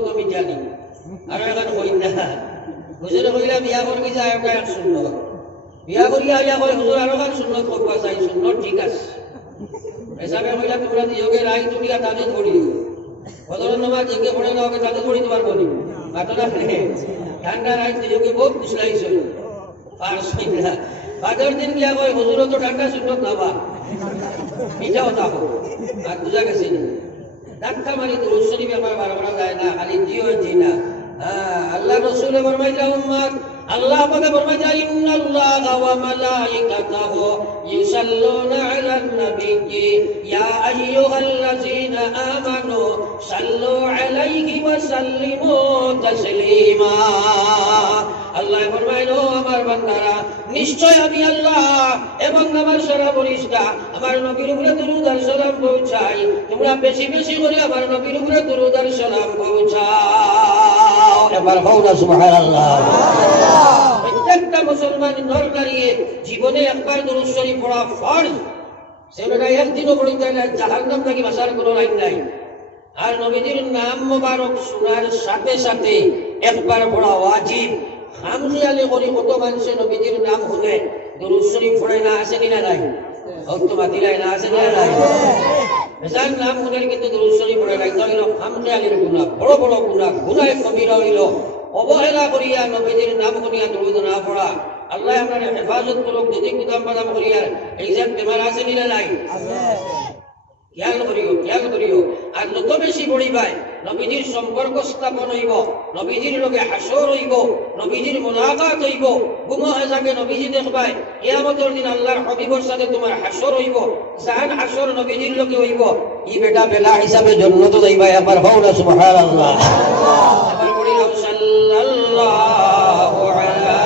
কত মিটানি আর এখন কই না হুজুরে কইলা বিয়া করবি যায় ওটা এক সুন্নত বিয়া করিয়া আইয়া কই হুজুর আরো কান সুন্নত করবা চাই সুন্নত ঠিক আছে হিসাবে কইলা তোমরা দিওগে রাই দুনিয়া তাদের করি ফজর নামাজ যেকে পড়ে না ওকে তাদের করি তোমার বলি ঘটনা ঠান্ডা রাত দিওগে বহুত মুসলাইছিল আর সইনা বাদর দিন গিয়া কই হুজুর তো ঠান্ডা সুন্নত নাবা মিঠা কথা আর বুঝা গেছে ধাক্কা মারি দুরূদ শরীফ আমার বারবার যায় না খালি জিও জি না আল্লাহ রাসূল ফরমাইলা উম্মত আল্লাহ পাক ফরমাইলা ইন্নাল্লাহা ওয়া মালাইকাতাহু ইউসাল্লুনা আলান নাবিয়্যি ইয়া আইয়ুহাল্লাযীনা আমানু সাল্লু আলাইহি ওয়া সাল্লিমু তাসলিমা আল্লাহ ফরমাইলো আমার বান্দারা নিশ্চয় আমি আল্লাহ এবং আমার সারা ফেরেশতা আমার নবীর উপরে দরুদ আর সালাম পৌঁছাই তোমরা বেশি বেশি করে আমার নবীর উপরে দরুদ আর সালাম পৌঁছাও এবার বলো সুবহানাল্লাহ প্রত্যেকটা মুসলমান নর নারী জীবনে একবার দরুদ শরীফ পড়া ফরজ সেটা একদিনও পড়িতে না জাহান্নাম থেকে বাঁচার কোনো লাইন নাই আর নবীজির নাম মোবারক শোনার সাথে সাথে একবার পড়া ওয়াজিব খামখেয়ালি করি কত মানুষে নবীজির নাম শুনে দরুদ শরীফ পড়ে না আসে কিনা নাই অত মাতিলাই না আসে কিনা নাই বেজান নাম শুনে কিন্তু দরুদ শরীফ পড়ে নাই তো হইল খামখেয়ালির গুনাহ বড় বড় গুনাহ গুনাহে কবিরা হইল অবহেলা করিয়া নবীজির নাম শুনিয়া দরুদ না পড়া আল্লাহ আপনার হেফাজত করুক যদি কুদাম বাদাম করিয়া এক্সাক্ট বেমার আছে কিনা নাই খেয়াল করিও আর যত বেশি পড়িবাই নবীজির সম্পর্ক স্থাপন হইব নবীজির লগে হাসর হইব নবীজির মুলাকাত হইব গুমা হয়ে যাকে নবীজি দেখবাই কিয়ামতের দিন আল্লাহর হাবিবের সাথে তোমার হাসর হইব জাহান হাসর নবীজির লগে হইব ই বেটা বেলা হিসাবে জান্নাতে যাইবা একবার হও না সুবহানাল্লাহ এবার পড়ি সাল্লাল্লাহু আলা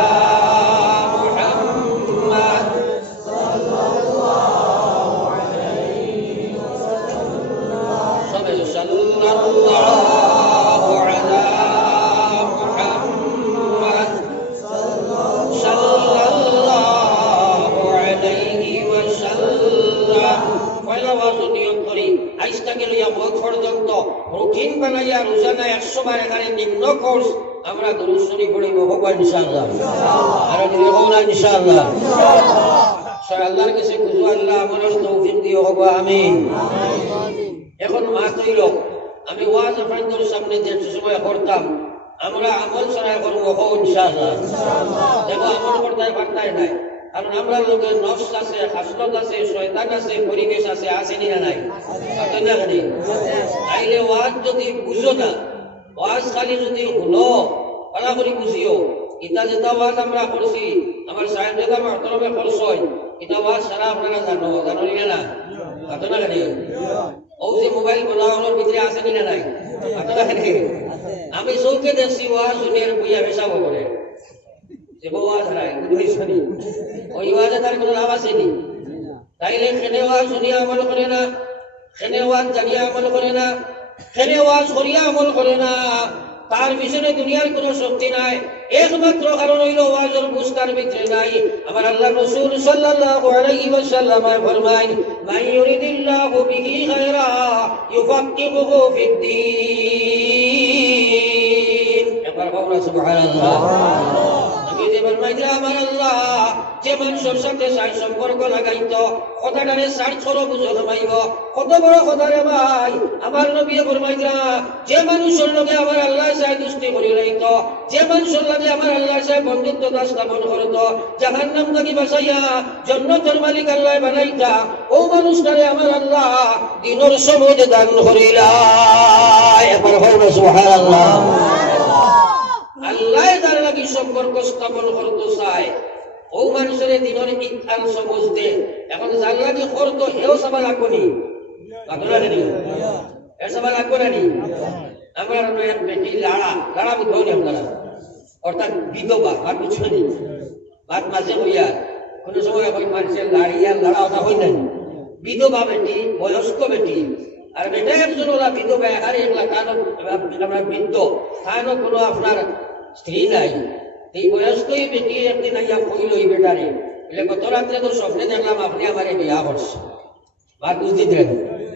মুহাম্মদ সাল্লাল্লাহু আলা মুহাম্মদ সাল্লাল্লাহু আলাইহি ওয়াসাল্লাম পয়লা ওয়াজ নিয়ত করি আজ থেকে লইয়া মত পর্যন্ত রুটিন বানাইয়া রোজানা 100 বার এখানে নিম্ন কোর্স আমরা দরুদ শরীফ পড়িব ভগবান ইনশাআল্লাহ আর নিরবনা ইনশাআল্লাহ ইনশাআল্লাহ আল্লাহর কাছে খুঁজু আল্লাহ আমাদের তৌফিক দিও হবে আমিন এখন মাস হইল আমি ওয়াজ আপনাদের সামনে যে সময় করতাম আমরা আমল ছাড়া করবো হো ইনশাআল্লাহ দেখো আমল করতে পারতাই নাই কারণ আমরা লোকের নফস আছে হাসলত আছে শয়তান আছে পরিবেশ আছে আসেনি না নাই তাইলে ওয়াজ যদি বুঝো না ওয়াজ খালি যদি হলো বরাবরই বুঝিও ইটা যেটা ওয়াজ আমরা করছি আমার সাহেব যেটা মহতরমে খরচ হয় এটা ওয়াজ সারা আপনারা জানি না ঘটনা জানি ও যে মোবাইল বলানোর ভিতরে আসেনি না নাই ঘটনা জানি আমি চৌকে দেখছি ওয়াজ শুনিয়ে বইয়া বেসাব করে যে ওয়াজ হারাই বুঝিসনি ওই ওয়াজে তার কোনো লাভ আসেনি তাইলে খেনে ওয়াজ শুনিয়া আমল করে না খেনে ওয়াজ জানিয়া আমল করে না খেনে ওয়াজ করিয়া আমল করে না তার পিছনে দুনিয়ার কোনো শক্তি নাই একমাত্র কারণ হইল ওয়াজের বুঝতার ভিতরে নাই আমার আল্লাহ রাসূল সাল্লাল্লাহু আলাইহি ওয়াসাল্লাম ফরমায় মান ইউরিদিল্লাহু বিহি খায়রা ইউফাক্কিহুহু ফিদ্দীন একবার বলুন সুবহানাল্লাহ আমি যে ফরমাইলা আমার আল্লাহ যে মানুষের সাথে সাই সম্পর্ক লাগাইতো কথাটারে সার ছড়ো বুঝো নামাইব কত বড় কথা রে ভাই আমার নবী ফরমাইলা যে মানুষের লগে আমার আল্লাহ সাই দুস্তি করি লাইতো যে মানুষের লগে আমার আল্লাহ সাই বন্ধুত্ব স্থাপন করতো জাহান্নাম থেকে বাঁচাইয়া জান্নাতের মালিক আল্লাহ বানাইতা ও মানুষটারে আমার আল্লাহ দিনের সময় দান করিলা একবার বলো সুবহানাল্লাহ আল্লাহ তার লাগি সম্পর্ক স্থাপন করতে চায় ও মানুষের দিনের ইচ্ছার সবুজ দে এখন যার লাগে করতো হেও সবার লাগবনি ঘটনা জানি এ সবার লাগবো না নি আমরা এক বেটি লাড়া বুঝাও নি আপনারা অর্থাৎ বিধবা আর বুঝবে নি বাদ মাঝে হইয়া কোনো সময় ওই মানুষের লাড়িয়া লাড়া ওটা হই নাই বিধবা বেটি বয়স্ক বেটি আর বেটা একজন ওরা বিধবা আর এগুলা কারণ আমরা বৃদ্ধ কারণ কোনো আপনার স্ত্রী নাই এই বয়স্কই বেটি একদিন আইয়া কইল এই বেটারে বলে গত রাত্রে তো স্বপ্নে দেখলাম আপনি আমার বিয়া করছেন বাদ বুঝতে দিলেন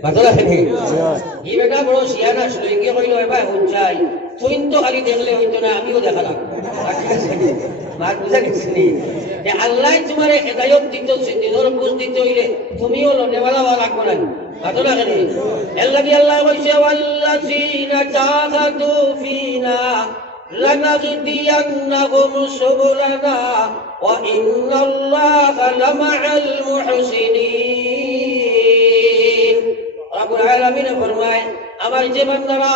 বাতলা খেলে এই বেটা বড় শিয়ানা ছিল একে কইল এবার হন চাই তুই তো খালি দেখলে হইতো না, আমিও দেখালাম। মার বুঝা গেছি নি যে আল্লাহ তোমার হেদায়ত দিত, নিজের বুঝ দিতে হইলে তুমিও নেওয়ালা লাগবো না। মাতো না কেন এর লাগি আল্লাহ কইছে ওয়াল্লাযীনা জাহাদু ফিনা লানাহদিয়ান্নাহুম সুবুলানা ওয়া ইন্নাল্লাহা লামাআল মুহসিনিন। রব্বুল আলামিন ফরমায় আমার যে বান্দারা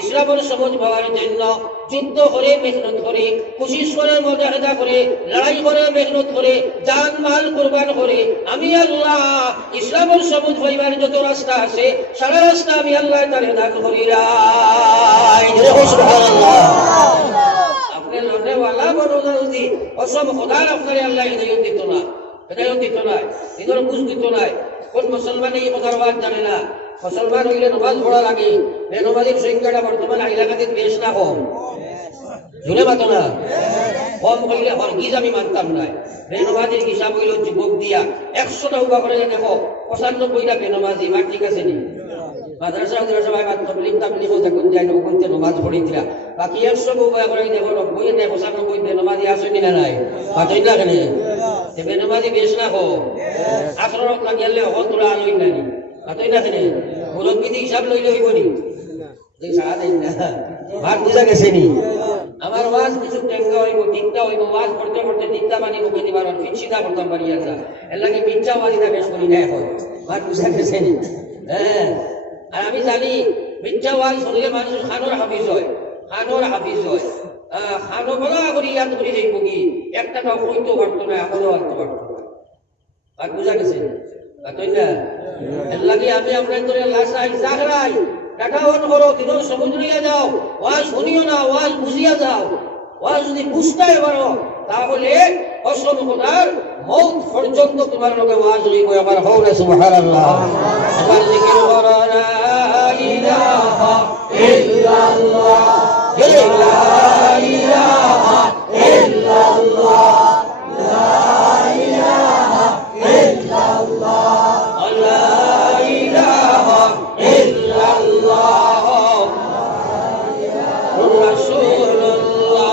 ইসলামের সবুজ পাওয়ার জন্য যুদ্ধ করে, মেহনত করে, কোশিশ করে, মুজাহিদা করে, লড়াই করে, মেহনত করে, জান মাল কুরবান করে, আমি আল্লাহ ইসলামের সবুজ পাইবার যত রাস্তা আছে সারা রাস্তা আমি আল্লাহ তার দান করি। আপনি লড়নেওয়ালা বড় যদি অসম খোদার আপনার আল্লাহ হেদায়ত দিত না, হেদায়ত দিত না, নিজের বুঝ দিত না। কোন মুসলমান এই কথার বাদ জানে না? মুসলমান হইলে নমাজ পড়া লাগে। বেনমাজির সংখ্যাটা বর্তমান এলাকাতে বেশ না কম, জুড়ে মাতো না কম হইলে হরগিজ আমি মানতাম না। বেনমাজির হিসাব হইল যুবক দিয়া 100টা উবা করে দেখো 95টা বেনমাজি। মার ঠিক আছে নি? মাদ্রাসা সবাই তবলিগ তাবলিগও দেখুন যায় ওখানে নমাজ পড়িছিলা, বাকি 100 উবা করে দেখো 90 নে 95 বেনমাজি আসেনি না নাই? মাতই না কেন বেনমাজি বেশ না কম? 18 লাগিয়ালে হল তোরা আলোই নানি, মাতই না কেন? মুরব্বিদি হিসাব লইলে হইব নি? সারা দিন না ভাগ বুঝা গেছে নি? আমার ওয়াজ কিছু টেঙ্গা হইব, তিনটা হইব, ওয়াজ পড়তে পড়তে তিনটা বানি মুখে দিবার ফিচ্ছিটা পড়তাম পারি আসা এর লাগে মিথ্যা ওয়াজিটা বেশ করি না এখন। ভাগ বুঝা গেছে নি? হ্যাঁ, আর আমি জানি মিথ্যা ওয়াজ শুনলে মানুষ খানোর হাফিজ হয়, খানোর হাফিজ হয়। খানো বলা করি ইয়াদ করি যাইব কি একটা না হইতো পারতো না, এখনো আনতে পারতো না। ভাগ বুঝা গেছে তাই না? এর লাগে আমি আপনার ধরে লাসাই জাগরাই টাকা অন করো, দিনের সবুজ নিয়ে যাও, ওয়াজ শুনিও না, ওয়াজ বুঝিয়া যাও। ওয়াজ যদি বুঝতে পারো তাহলে অসম খোদার মৌত পর্যন্ত তোমার লোকে ওয়াজ হইব। আবার হও না সুবহানাল্লাহ। আবার জিকির করো লা ইলাহা ইল্লাল্লাহ, লা ইলাহা ইল্লাল্লাহ, লা ইলাহা ইল্লাল্লাহ, লা ইলাহা ইল্লাল্লাহ রাসূলুল্লাহ।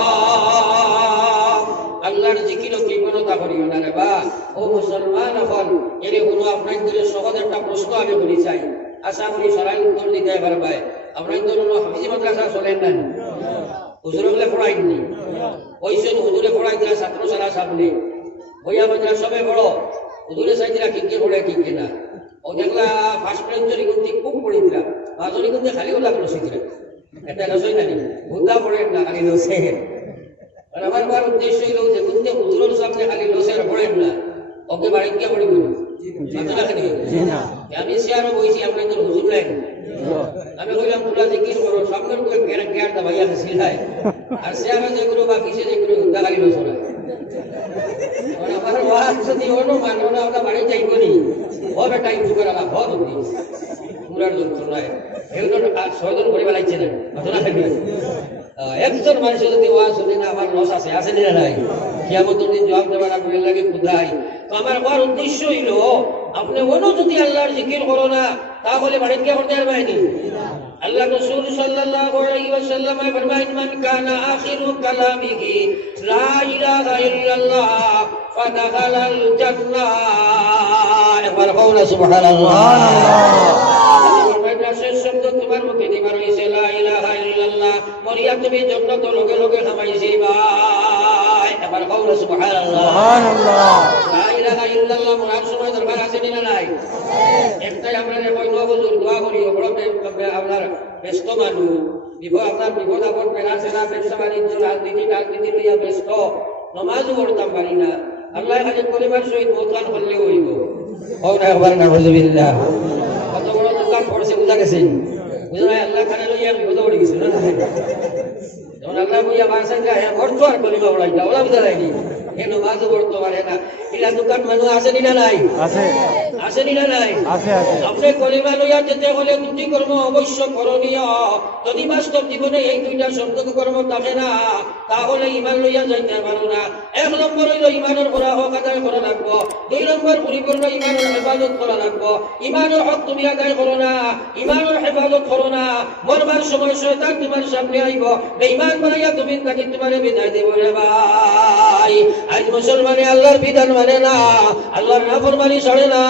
আল্লাহর জিকির কি বলতা করিও না রে বা ও মুসলমান। এখন এর কোনো আপনার দিলে সহজ একটা প্রশ্ন আমি বলি চাই, আশা করি সরাই উত্তর দিতে পারবে। আপনার জন্য হাফিজি মাদ্রাসা চলেন না? হুজুরে বলে পড়াইনি, ওইসব হুজুরে পড়াই দিলা ছাত্র সারা সামনে বইয়া মাদ্রাসা সবে বড় হুজুরে চাইছিলা কিনকে পড়ে কিনকে না। ও দেখলা ফার্স্ট বেঞ্চরি কিন্তু খুব পড়েছিলাম, মাজরি কিন্তু খালি ওলা বসেছিলাম। এটা রসই জানি হুদা পড়েন না, খালি লসে। আর আমার বার উদ্দেশ্য হইল যে কিন্তু হুজুরের সামনে খালি লসের পড়েন না, ওকে বাড়িতে গিয়ে পড়িব। আমি শেয়ারও বইছি আপনার তো হুজুর নাই। আমি বললাম তোরা জিজ্ঞেস করো সামনের করে গেয়ার দা ভাইয়া সিলাই আর শেয়ারে যেগুলো বা কিসে যেগুলো হুদা খালি লস না। আমার ওয়াজ যদি হলো মানো না ওটা বাড়ি যাই করি ও বেটা ইউজ করে আলা বহুত অব্দি পুরার যন্ত্রণায় এগুলো 6 জন করে বেলাইছে না ঘটনা থাকবে। একজন মানুষ যদি ওয়াজ শুনে না আমার লস আছে, আছে না নাই? কিয়ামতের দিন জবাব দেওয়ার আগে লাগে খুদাই। তো আমার ওয়ার উদ্দেশ্য হইল আপনি ওনো যদি আল্লাহর জিকির করো না তাহলে বাড়িতে গিয়ে করতে পারবেন। আল্লাহ রাসূল সাল্লাল্লাহু আলাইহি ওয়াসাল্লাম ফরমায়েন মান কানা আখিরু কালামিহি লা ইলাহা ইল্লাল্লাহ ফাদাখালাল জান্নাহ। একবার কওনা সুবহানাল্লাহ। শেষ শব্দ তোমার মুখে দিবার হইছে লা ইলাহা ইল্লাল্লাহ, মরিয়া তুমি জান্নাত লগে লগে খামাইছি ভাই। একবার কওনা সুবহানাল্লাহ। সুবহানাল্লাহ। লা ইলাহা ইল্লাল্লাহ মুরাদ সময় দরকার আছে না নাই? একটাই আমরা কই নবুজুর দোয়া করি বড় আপনার ব্যস্ত মানুষ আপনার বিপদ আপদ পেরা সেরা ব্যবসা বাণিজ্য রাজনীতি লইয়া ব্যস্ত, নমাজও পড়তাম পারি না। আল্লাহ হাজত পরিবার সহিত মোতান করলে হইব। একবার নাউযুবিল্লাহ। কত বড় দোকান পড়ছে বুঝা গেছেন? বুঝা নাই আল্লাহ খানে লইয়া বিপদ পড়ে গেছিল না? যখন আল্লাহ বইয়া মারছেন হ্যাঁ করতো আর কলিমা পড়াইটা ওরা বুঝা যায়নি। এ নমাজও পড়তে পারে না। এরা দোকান মানুষ আসেনি না নাই? আসেনি না নাই? আপনি কলিমা লইয়া যেতে হলে দুটি কর্ম অবশ্য করণীয়। যদি বাস্তব জীবনে এই দুইটা সন্তক কর্ম থাকে না, তাহলে ইমান লইয়া যাইতে পারো না। 1 নম্বর হইল ইমানের পড়া হক আদায় করা লাগবো। 2 নম্বর পরিপূর্ণ ইমানের হেফাজত করা লাগবো। ইমানের হক তুমি আদায় করো না, ইমানের হেফাজত করো না, মরবার সময় শয়তান তোমার সামনে আইব, বেঈমান বানাইয়া তুমি তাকে তোমারে বিদায় দেব রে ভাই। আজ মুসলমানে আল্লাহর বিধান মানে না, আল্লাহর নাফরমানি ছাড়ে না,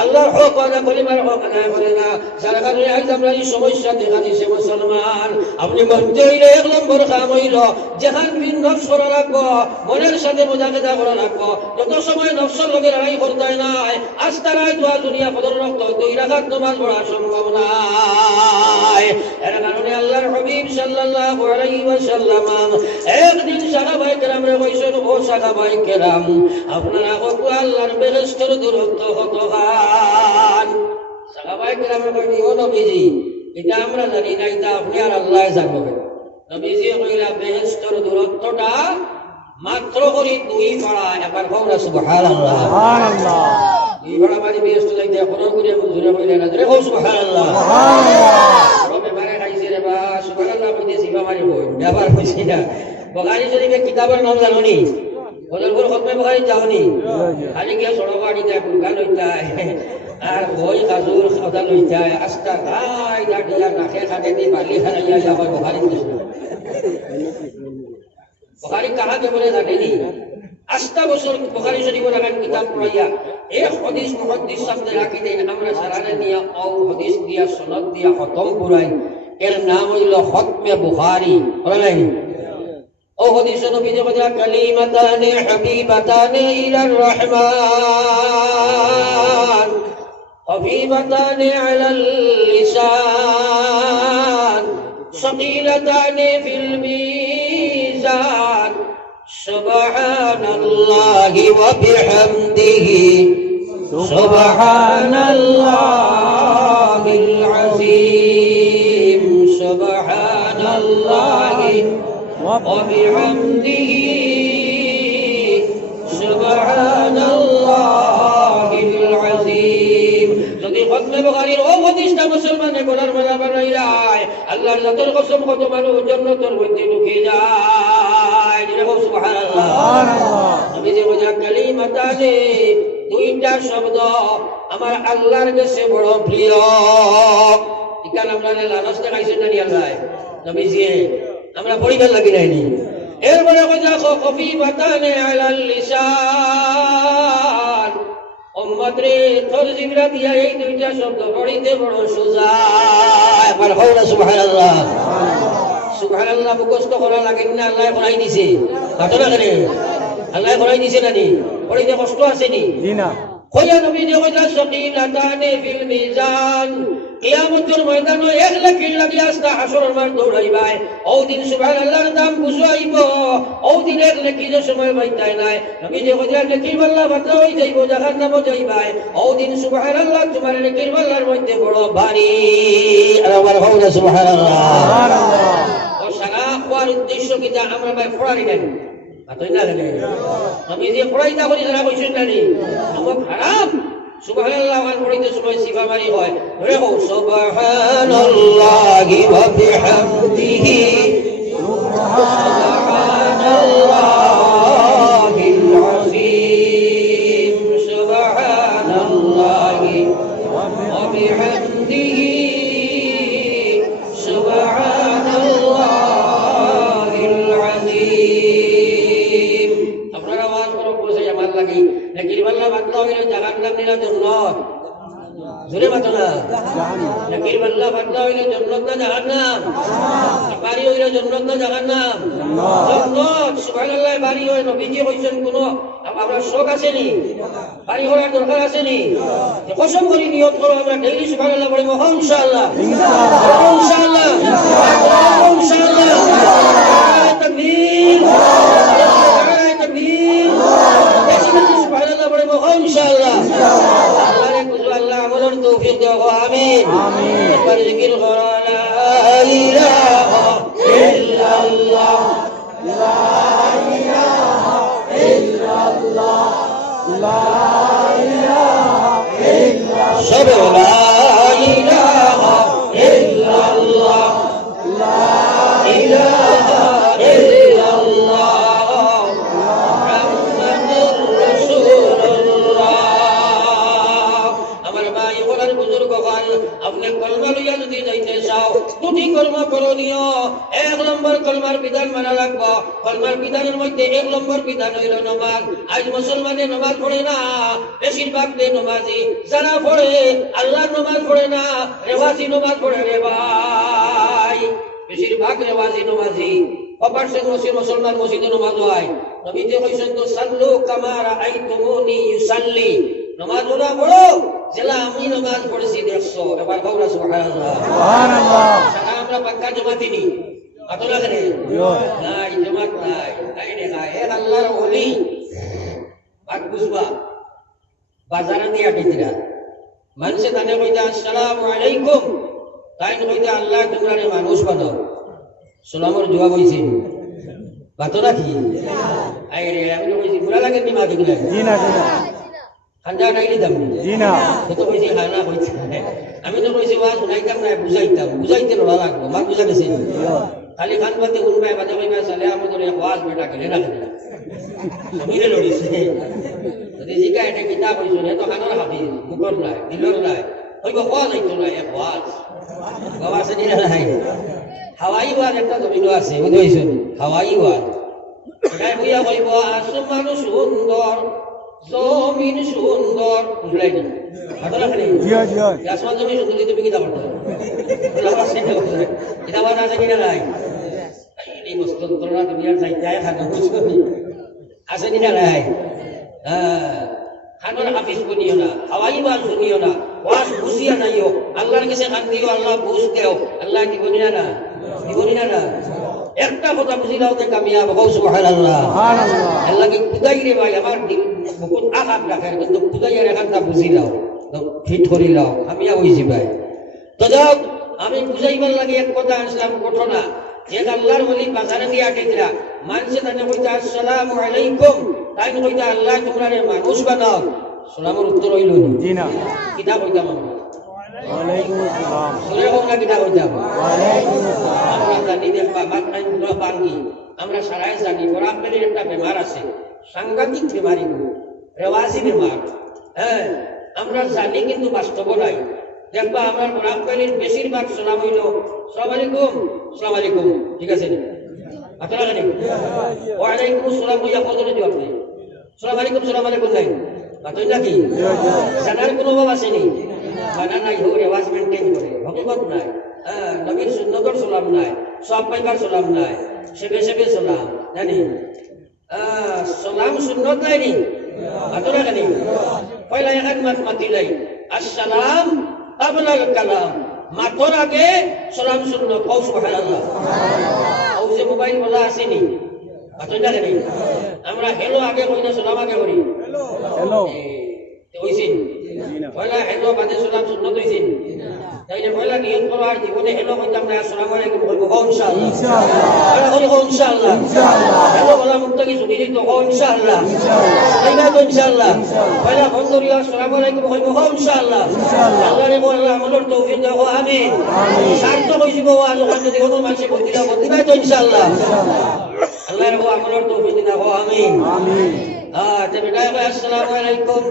আল্লাহর হক আদায় কলিমার হক আদায় করে না। যার কারণে আজ আমরা এই সমস্যা দেখা দিছে মুসলমান। আপনি মনতে হইলে 1 নম্বর কাম হইল যেখান বিন নফস করা লাগবো, মনের সাথে মোজাকেদা করা লাগবো। যত সময় নফসের লগে লড়াই করতে নাই, আস্তারাই দোয়া দুনিয়া পদর রক্ত 2 রাকাত নামাজ পড়া সম্ভব নাই। এর কারণে আল্লাহর হাবিব সাল্লাল্লাহু আলাইহি ওয়াসাল্লাম একদিন সাহাবায়ে কেরামরে কইছেন, ও সাহাবায়ে কেরাম, আপনারা কত আল্লাহর বেহেশতের দূরত্ব কত খান? সাহাবায়ে কেরামরে কইলেন, ও নবীজি, এটা আমরা জানি না, এটা আপনি আর আল্লাহ জানবেন। নবীজি কইলা, বেহেশতের দূরত্বটা মাত্র করি 2 পাড়া। একবার কও না সুবহানাল্লাহ। সুবহানাল্লাহ। 2 পাড়া মানে বেহেশত যাইতে কোনো করে জোরে কইলেন না, জোরে কও সুবহানাল্লাহ। সুবহানাল্লাহ। রবে মারে খাইছে রে বা সুবহানাল্লাহ কইতে সিফা মারি কই ব্যাপার কইছি না। বুখারী শরীফের কিতাবের নাম জানোনি? বদলপুর খতমে বুখারী যাওনি? খালি গিয়া সড়ক আড়িটা কুলকা লইতা আর বই কাজুর কথা লইতা আস্তা গাই দাঁড়িয়া নাকে খাটে দি বালি হারাইয়া যাবার বুখারী কইছে। বুখারী কাহাকে বলে জানেনি? 8টা বছর বুখারী শরীফের আগে কিতাব পড়াইয়া এক হাদিস মুহাদ্দিস সাহেব রাখি দেন, আমরা সারারে নিয়া ও হাদিস দিয়া সনদ দিয়া খতম করাই। এর নাম হইল খতমে বুখারী। বলেন ও হাদিস নবীজি বলেন, কালিমাতানি হাবিবাতানি ইলার রহমান হাবিবাতানি আলাল লিসান সাকিলাতানি ফিল মিজান সুবহানাল্লাহি ওয়া বিহামদিহি সুবহানাল্লাহিল আযীম সুবহানাল্লাহি ওয়া বিহামদিহি সুবহানাল্লাহিল আযীম। যদি খতমে বুখারীর ও হাদিসটা মুসলমানে বলার মানা বানাইলাই, আল্লাহর জাতের কসম কত মানুষ জান্নাতের মধ্যে ঢুকে যায়। যেরকম সুবহানাল্লাহ। সুবহানাল্লাহ। আমি যে বলি কালিমাতানি, 2টা শব্দ আমার আল্লাহর কাছে বড় প্রিয়। ইকান আমরা লালচ দেখাইছেন না আল্লাহ নবীজি, আমরা পরিবার লাগি নাইনি। এরপরে কথা খফিফাতানি আলাল লিসান, উম্মতরে তোর জিবরা দিয়া এই 2টা শব্দ পড়িতে বড় সোজা। একবার হও না সুবহানাল্লাহ। সুবহানাল্লাহ মুখস্থ করা লাগে না, আল্লাহ করাই দিছে। ঘটনা কেন? আল্লাহ করাই দিছে নানি? পড়িতে কষ্ট আছে নি? না। কইয়া নবীজি কইলা, সাকিলাতানি ফিল মিজান, কিয়ামতের ময়দানে 1 লাখের লাগি আস্তা হাসরের মাঠ দৌড়াইবাই। ও দিন সুবহানাল্লাহর দাম বুঝাইব, ও দিন 1 লাখের সময় বাইতাই নাই। নবীজি কইলা, নেকির পাল্লা বাঁকা হই যাইব, জাহান্নামে যাইবাই। ও দিন সুবহানাল্লাহ তোমার নেকির পাল্লার মধ্যে বড় ভারী। আর আমার হও না সুবহানাল্লাহ। সুবহানাল্লাহ। ও সারা কোয়ার উদ্দেশ্য কিটা আমরা ভাই পড়ারি নাই আতই না গেলে আমি যে পড়াইতা করি যারা কইছেন নানি আমার খারাপ। সুবহানাল্লাহ আর পড়িতে সময় সিফা মারি হয়, ধরে কও সুবহানাল্লাহি ওয়া বিহামদিহি সুবহানাল্লাহিল আযীম সুবহানাল্লাহি ওয়া বিহামদিহি সুবহানাল্লাহিল আযীম। আপনারা আওয়াজ করো বসে আমার লাগি নাকি বললা বাতলা হইলো জাহান্নাম নিরা জান্নাত জোরে বাতো না নাকি বললা বাতলা হইলো জান্নাত না জাহান্নাম? বাড়ি হইলো জান্নাত না জাহান্নাম? জান্নাত। সুবহানাল্লাহ। বাড়ি হয় নবীজি কইছেন কোন আমরা শোক আসেনি, বাড়ি করার দরকার আসেনি? কসম করি নিয়ত করো আমরা ডেইলি সুবহানাল্লাহ পড়ব ইনশাআল্লাহ ইনশাআল্লাহ ইনশাআল্লাহ। তাকবীর তাকবীর সুবহানাল্লাহ পড়ব ইনশাআল্লাহ। আল্লাহরে কুজু আল্লাহ আমলের তৌফিক দাও আমিন আমিন। এবার জিকির করো লা ইলাহা ইল্লাল্লাহ লা ইলাহা ইল্লাল্লাহ নম্বর কলমার বিধান মানা লাগবো। কলমার বিধানের মধ্যে 1 নম্বর বিধান হইল নমাজ। আজ মুসলমানে নমাজ পড়ে না, বেশিরভাগ নমাজি যারা পড়ে আল্লাহর নমাজ পড়ে না, রেওয়াজি নমাজ পড়ে রে ভাই। বেশিরভাগ রেওয়াজি নমাজি অপারসেন্ট মুসলমান মসজিদে নমাজ হয়। নবীজি কইছেন তো সাল্লু কামা রাআইতুমুনি ইউসাল্লি, নমাজ ওরা পড়ো যেলা আমি নমাজ পড়েছি দেখছো। এবার কওরা সুবহানাল্লাহ সুবহানাল্লাহ। সারা আমরা পাক্কা জমাতি নি আতলা করে নাই জমাত নাই নাই দেখা এক আল্লাহর ওলি বাক বুঝবা বাজারে দিয়া কিরা মানুষে তানে কইতা আসসালামু আলাইকুম, তাই কইতা আল্লাহ তোমরা মানুষ বানাও। সালামের জবাব হইছে বাতরা কি আই রে আমি কইছি পুরা লাগে নি মা দিগুলা জি না জি না খান্দা নাই দিতাম জি না তো কইছি খানা কইছি আমি তো কইছি ওয়াজ শুনাইতাম না বুঝাইতে না লাগবো মা বুঝা গেছে খালি খান বাতে উনবাই বাতে কইবা সালে আমাদের ওয়াজ বেটা গেলে না মিলে লড়িছে যদি জিকা এটা কিতাব হইছো না তো খানার হাফিজ মুকর নাই দিলর নাই হইব ওয়াজ হইতো না এক ওয়াজ গাওয়া সে দিনা নাই হাওয়াই ওয়াজ একটা জমিন আছে বুঝাইছেন হাওয়াই ওয়াজ এটাই হইয়া কইব আসমান সুন্দর জমিন সুন্দর বুঝলাই না হাতলা খালি জিয়া জিয়া আসমান জমিন সুন্দর তুমি কি দাও লাওয়া সে এটা ওয়াজ আছে কিনা নাই এই মস্তন্তরা দুনিয়ার চাইতায় খানা বুঝছনি আছে কিনা নাই খানার হাফিজ বনিও না, হাওয়াই ওয়াজ শুনিও না, ওয়াজ বুঝিয়া নাইও, আল্লাহর কাছে কান দিও, আল্লাহ বুঝ দেও, আল্লাহ দিবনি না দিবনি না একটা কথা বুঝি দাও তে কামিয়াব হও সুবহানাল্লাহ সুবহানাল্লাহ। আল্লাহ কি খুদাই রে ভাই আমার দিল বহুত আঘাত রাখে কিন্তু খুদাই এর এখানটা বুঝি দাও ঠিক করি দাও কামিয়াব হইছি ভাই। তো যাও আমি বুঝাইবার লাগে এক কথা আসলাম ঘটনা যে আল্লাহর ওলি বাজারে দিয়া আটেছিলা মানুষে তানে কইতা আসসালামু আলাইকুম, তাই কইতা আল্লাহ তোমরা মানুষ বানাও। সালামের উত্তর হইল জি না কিতা কইতাম আমরা ওয়ালাইকুম আসসালাম সুরে কোনটা কিতা কইতাম ওয়ালাইকুম আসসালাম। আমরা জানি যে মাথায় পুরো পাঙ্গি আমরা সারাই জানি বরাবরের একটা বেমার আছে সাংঘাতিক বেমারি রেওয়াজি বেমার। হ্যাঁ আমরা জানি কিন্তু বাস্তব নাই। দেখবা আমার বরাবরের বেশিরভাগ সালাম হইল আসসালামু আলাইকুম আসসালামু আলাইকুম ঠিক আছে আপনারা জানেন ওয়ালাইকুম আসসালাম কইয়া কতরে দিও আপনি আসসালামু আলাইকুম নাই বাতই নাকি জানার কোনো অভাব আসেনি জানা নাই হোক রেওয়াজ মেনটেন করে হকিকত নাই। নবীর সুন্নতর সালাম নাই, সব পাইবার সালাম নাই, সেবে সেবে সালাম জানি সালাম সুন্নত নাই নি বাতরা জানি পয়লা এক মাত মাতিলাই আসসালাম আবলাল কালাম মাতর আগে সালাম সুন্নত কও সুবহানাল্লাহ। ও যে মোবাইল বলা আসেনি বাতই না জানি আমরা হেলো আগে কই না সালাম আগে করি হেলো হইছেন পয়লা হেলো বাদে সালাম সুন্নত হইছেন তাইলে পয়লা নিয়ত করো আর জীবনে হেলো কইতাম না আসসালামু আলাইকুম বলবো ইনশাআল্লাহ ইনশাআল্লাহ বলবো ইনশাআল্লাহ ইনশাআল্লাহ হেলো বলা মুক্তি শুনি দিই তো ইনশাআল্লাহ ইনশাআল্লাহ তো ইনশাআল্লাহ পয়লা বন্ধুরি আসসালামু আলাইকুম বলবো ইনশাআল্লাহ ইনশাআল্লাহ আল্লাহ রে বল আমলের তৌফিক দাও আমিন আমিন সার্থ কইব আজ ওখানে যদি কোনো মানুষে বলতি দাও দিবা তো ইনশাআল্লাহ আল্লাহ রে আমলের তৌফিক দাও আমিন আমিন। তে বেটা আসসালামু আলাইকুম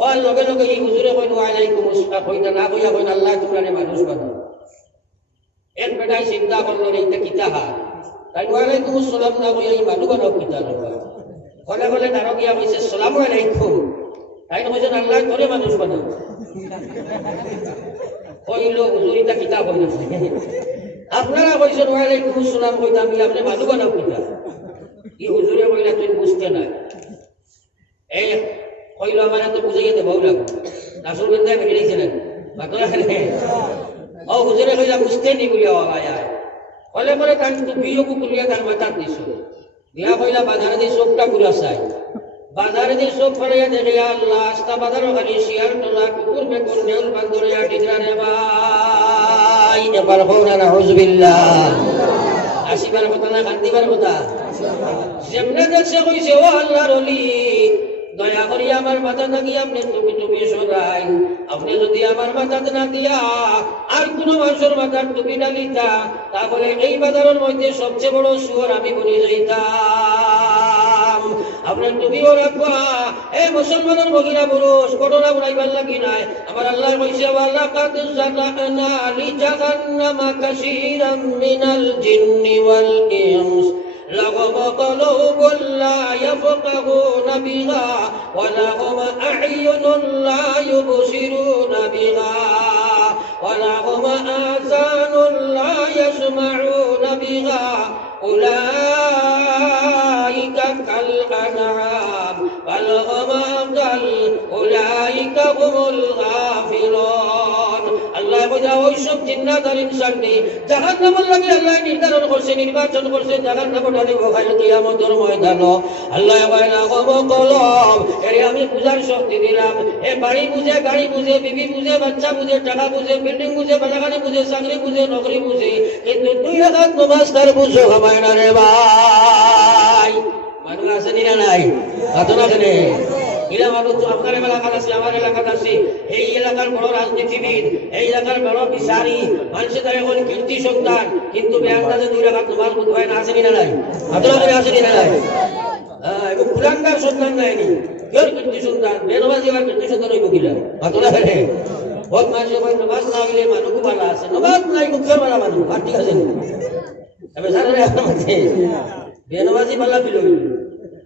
কল লগে লগে এই হুজুরে কইন ওয়ালাইকুম আসসালাম কইতা না কইয়া কইন আল্লাহ তোমরা মানুষ বানাও। এক বেটাই চিন্তা করলো এইটা কিতা হা তাই ওয়ালাইকুম আসসালাম না কইয়া এই মানুষ বানাও কিতা বলে বলে তার গিয়া কইছে আসসালামু আলাইকুম, তাই কইছেন আল্লাহ তোরে মানুষ বানাও। কইলো হুজুর এটা কিতা কইছে আপনারা কইছেন ওয়ালাইকুম আসসালাম কইতা আমি আপনি মানুষ বানাও কিতা। এই হুজুরে কইলা তুই বুঝতে না এই কইলো আমার তো বুঝাইয়া দে বাউলা রাসূল গন্ধায় বেরিয়ে দিয়েছিলেন বাতরা খেলে ও হুজুরে কইলা বুঝতে নি বলিয়া আয়া বলে পরে কান তো বিয়োগ কুলিয়া তার মাথা দিছো দিয়া কইলা বাজারে দি সবটা পুরা চাই বাজারে দি সব পড়িয়া দেখে আল্লাহ আস্তা বাজারও খালি শিয়ার তোলা কুকুর বেকুর নেউল বান্দরিয়া টিকরা রে ভাই এবার হওনা নাউযুবিল্লাহ আসিবার কথা না কান্দিবার কথা যেমনে দেখছে কইছে ও আল্লাহর ওলি দয়া করি আমার মাথা নাকি আপনি তুমি তুমি সরাই আপনি যদি আমার মাথা না দিয়া আর কোন মানুষের মাথার টুপি ডালিতা তাহলে এই বাজারের মধ্যে সবচেয়ে বড় শুয়োর আমি বলে যাইতাম। আপনার টুপিও রাখবা এই মুসলমানের মহিলা পুরুষ ঘটনা উড়াইবার লাগি নাই আমার আল্লাহ কইছে ওয়ালাকাদ জালানা লিজাহান্নামা কাসীরাম মিনাল জিন্নি ওয়াল ইনস لهم قلوب لا يفقهون بها ولهم أعين لا يبصرون بها ولهم آذان لا يسمعون بها أولئك كالأنعام بل هم أضل أولئك هم الغافلون الله বলে ওই সব জিন্নাত আর ইনসাননি জাহান্নামের লাগি আল্লাহ নির্ধারণ করছে নির্বাচন করছে জাহান্নামে ঢালিব খাইল কিয়ামতের ময়দানে আল্লাহ বলে কলব এরে আমি পূজার শক্তি দিলাম এ বাড়ি বুঝে গাড়ি বুঝে বিবি বুঝে বাচ্চা বুঝে টাকা বুঝে বিল্ডিং বুঝে বালাগাড়ি বুঝে চাকরি বুঝে নকরি বুঝে কিন্তু দুই রাকাত নামাজ তার বুঝো হয় না রে ভাই মানুষ আছে না নাই ঘটনা কেনে ইলা মানুষ আপনার এলাকাত আছে আমার এলাকাত আছে এই এলাকার বড় রাজনীতিবিদ এই এলাকার বড় বিচারি মানুষের তার এখন কীর্তি সন্তান কিন্তু বেআন্দাজে দুই রাকাত নামাজ বুঝ হয় না আছে না নাই ঘটনা কেনে আছে না নাই এবং কুলাঙ্গার সন্তান নাইনি কেউ কীর্তি সন্তান বেনবাজি আর কীর্তি সন্তান হইব কিলা ঘটনা কেনে বহুত মানুষের ভাই নামাজ না হইলে মানুষও ভালো আছে নামাজ নাই মুখের ভালো মানুষ আর ঠিক আছে তবে সারা আমাকে বেনবাজি পাল্লা দিল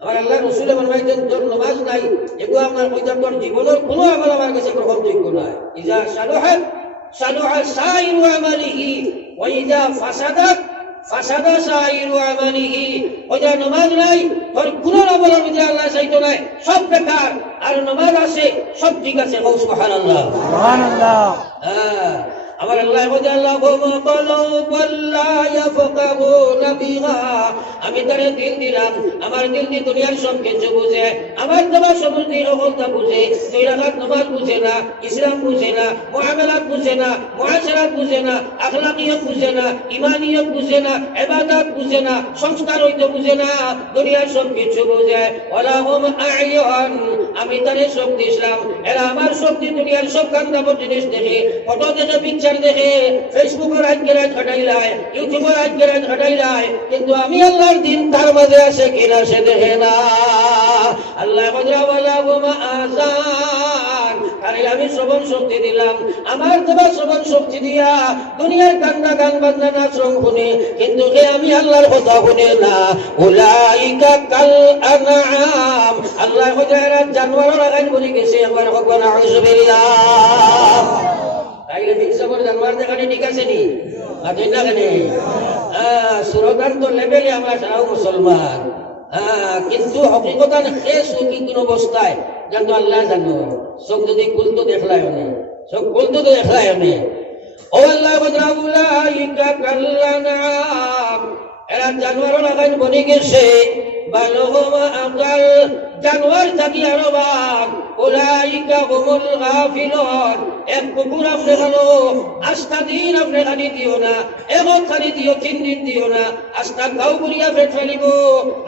আমার আল্লাহ রসুলে ফরমাইছেন তোর নামাজ নাই এগুলো আমার পয়দার জীবনের কোনো আমল আমার কাছে গ্রহণযোগ্য নয় ইজা সালুহাত সালুহা সাইরু আমালিহি ওয়া ইজা ফাসাদাত ফাসাদা সাইরু আমালিহি ওজা নামাজ নাই তোর কোনো আমলের মধ্যে আল্লাহ চাইতো নাই সব বেকার আর নামাজ আছে সব ঠিক আছে সুবহানাল্লাহ সুবহানাল্লাহ আমার আল্লাহ আমি তারে দিল দিলাম আমার দিল দিয়ে দুনিয়ার সব কিছু বুঝে আমার তোমার সবুজ দিন অবস্থা বুঝে দুই রাকাত নামাজ বুঝে না ইসলাম বুঝে না মুআমালাত বুঝে না মুআশারাত বুঝে না আখলাকিয়ত বুঝে না ঈমানিয়ত বুঝে না ইবাদত বুঝে না সংস্কার হইতে বুঝে না দুনিয়ার সব কিছু বুঝে ওয়ালা হুম আ'য়ুন আমি তারে সব দিলাম এরা আমার সব দুনিয়ার সব কান্দাবর জিনিস দেখে ফটো দেখে পিকচার দেখে ফেসবুকের আজকে রাত ঘটাইলায় ইউটিউবের আজকে রাত ঘটাইলায় কিন্তু আমি আল্লাহর দিন তার মাঝে আছে কিনা সে দেখে না আল্লাহ আযান আরে আমি শ্রবণ শক্তি দিলাম আমার তোমার শ্রবণ শক্তি দিয়া দুনিয়ার কান্না গান বাজনা নাচ রং শুনে কিন্তু কে আমি আল্লাহর কথা শুনে না উলাইকা কাল আনআম আল্লাহ কইরা জানোয়ার লাগাই বলি গেছে আমার ভগবান আউযুবিল্লাহ তাইলে হিসাবের জানোয়ার দেখানি ঠিক আছে নি আছে না কেন সুরগান তো লেভেলে আমরা সারাও মুসলমান কিন্তু হকিকতান শেষ কি কোন অবস্থায় জানো আল্লাহ জানো সব যদি কুলতো দেখলাই না সব কুলতো তো দেখলাই না ও আল্লাহ বদরাউলাইকা কাল্লানাম এরা জানোয়ার লাগাই বনি গেছে বালহুমা আকাল জানোয়ার থাকি আরো বাঘ উলাইকা হুমুল গাফিলুন এক কুকুর আপনি খালো আস্থা দিন আপনি খালি দিও না এমন খালি দিও 3 দিন দিও না আস্থা গাও করিয়া পেট ফেলিব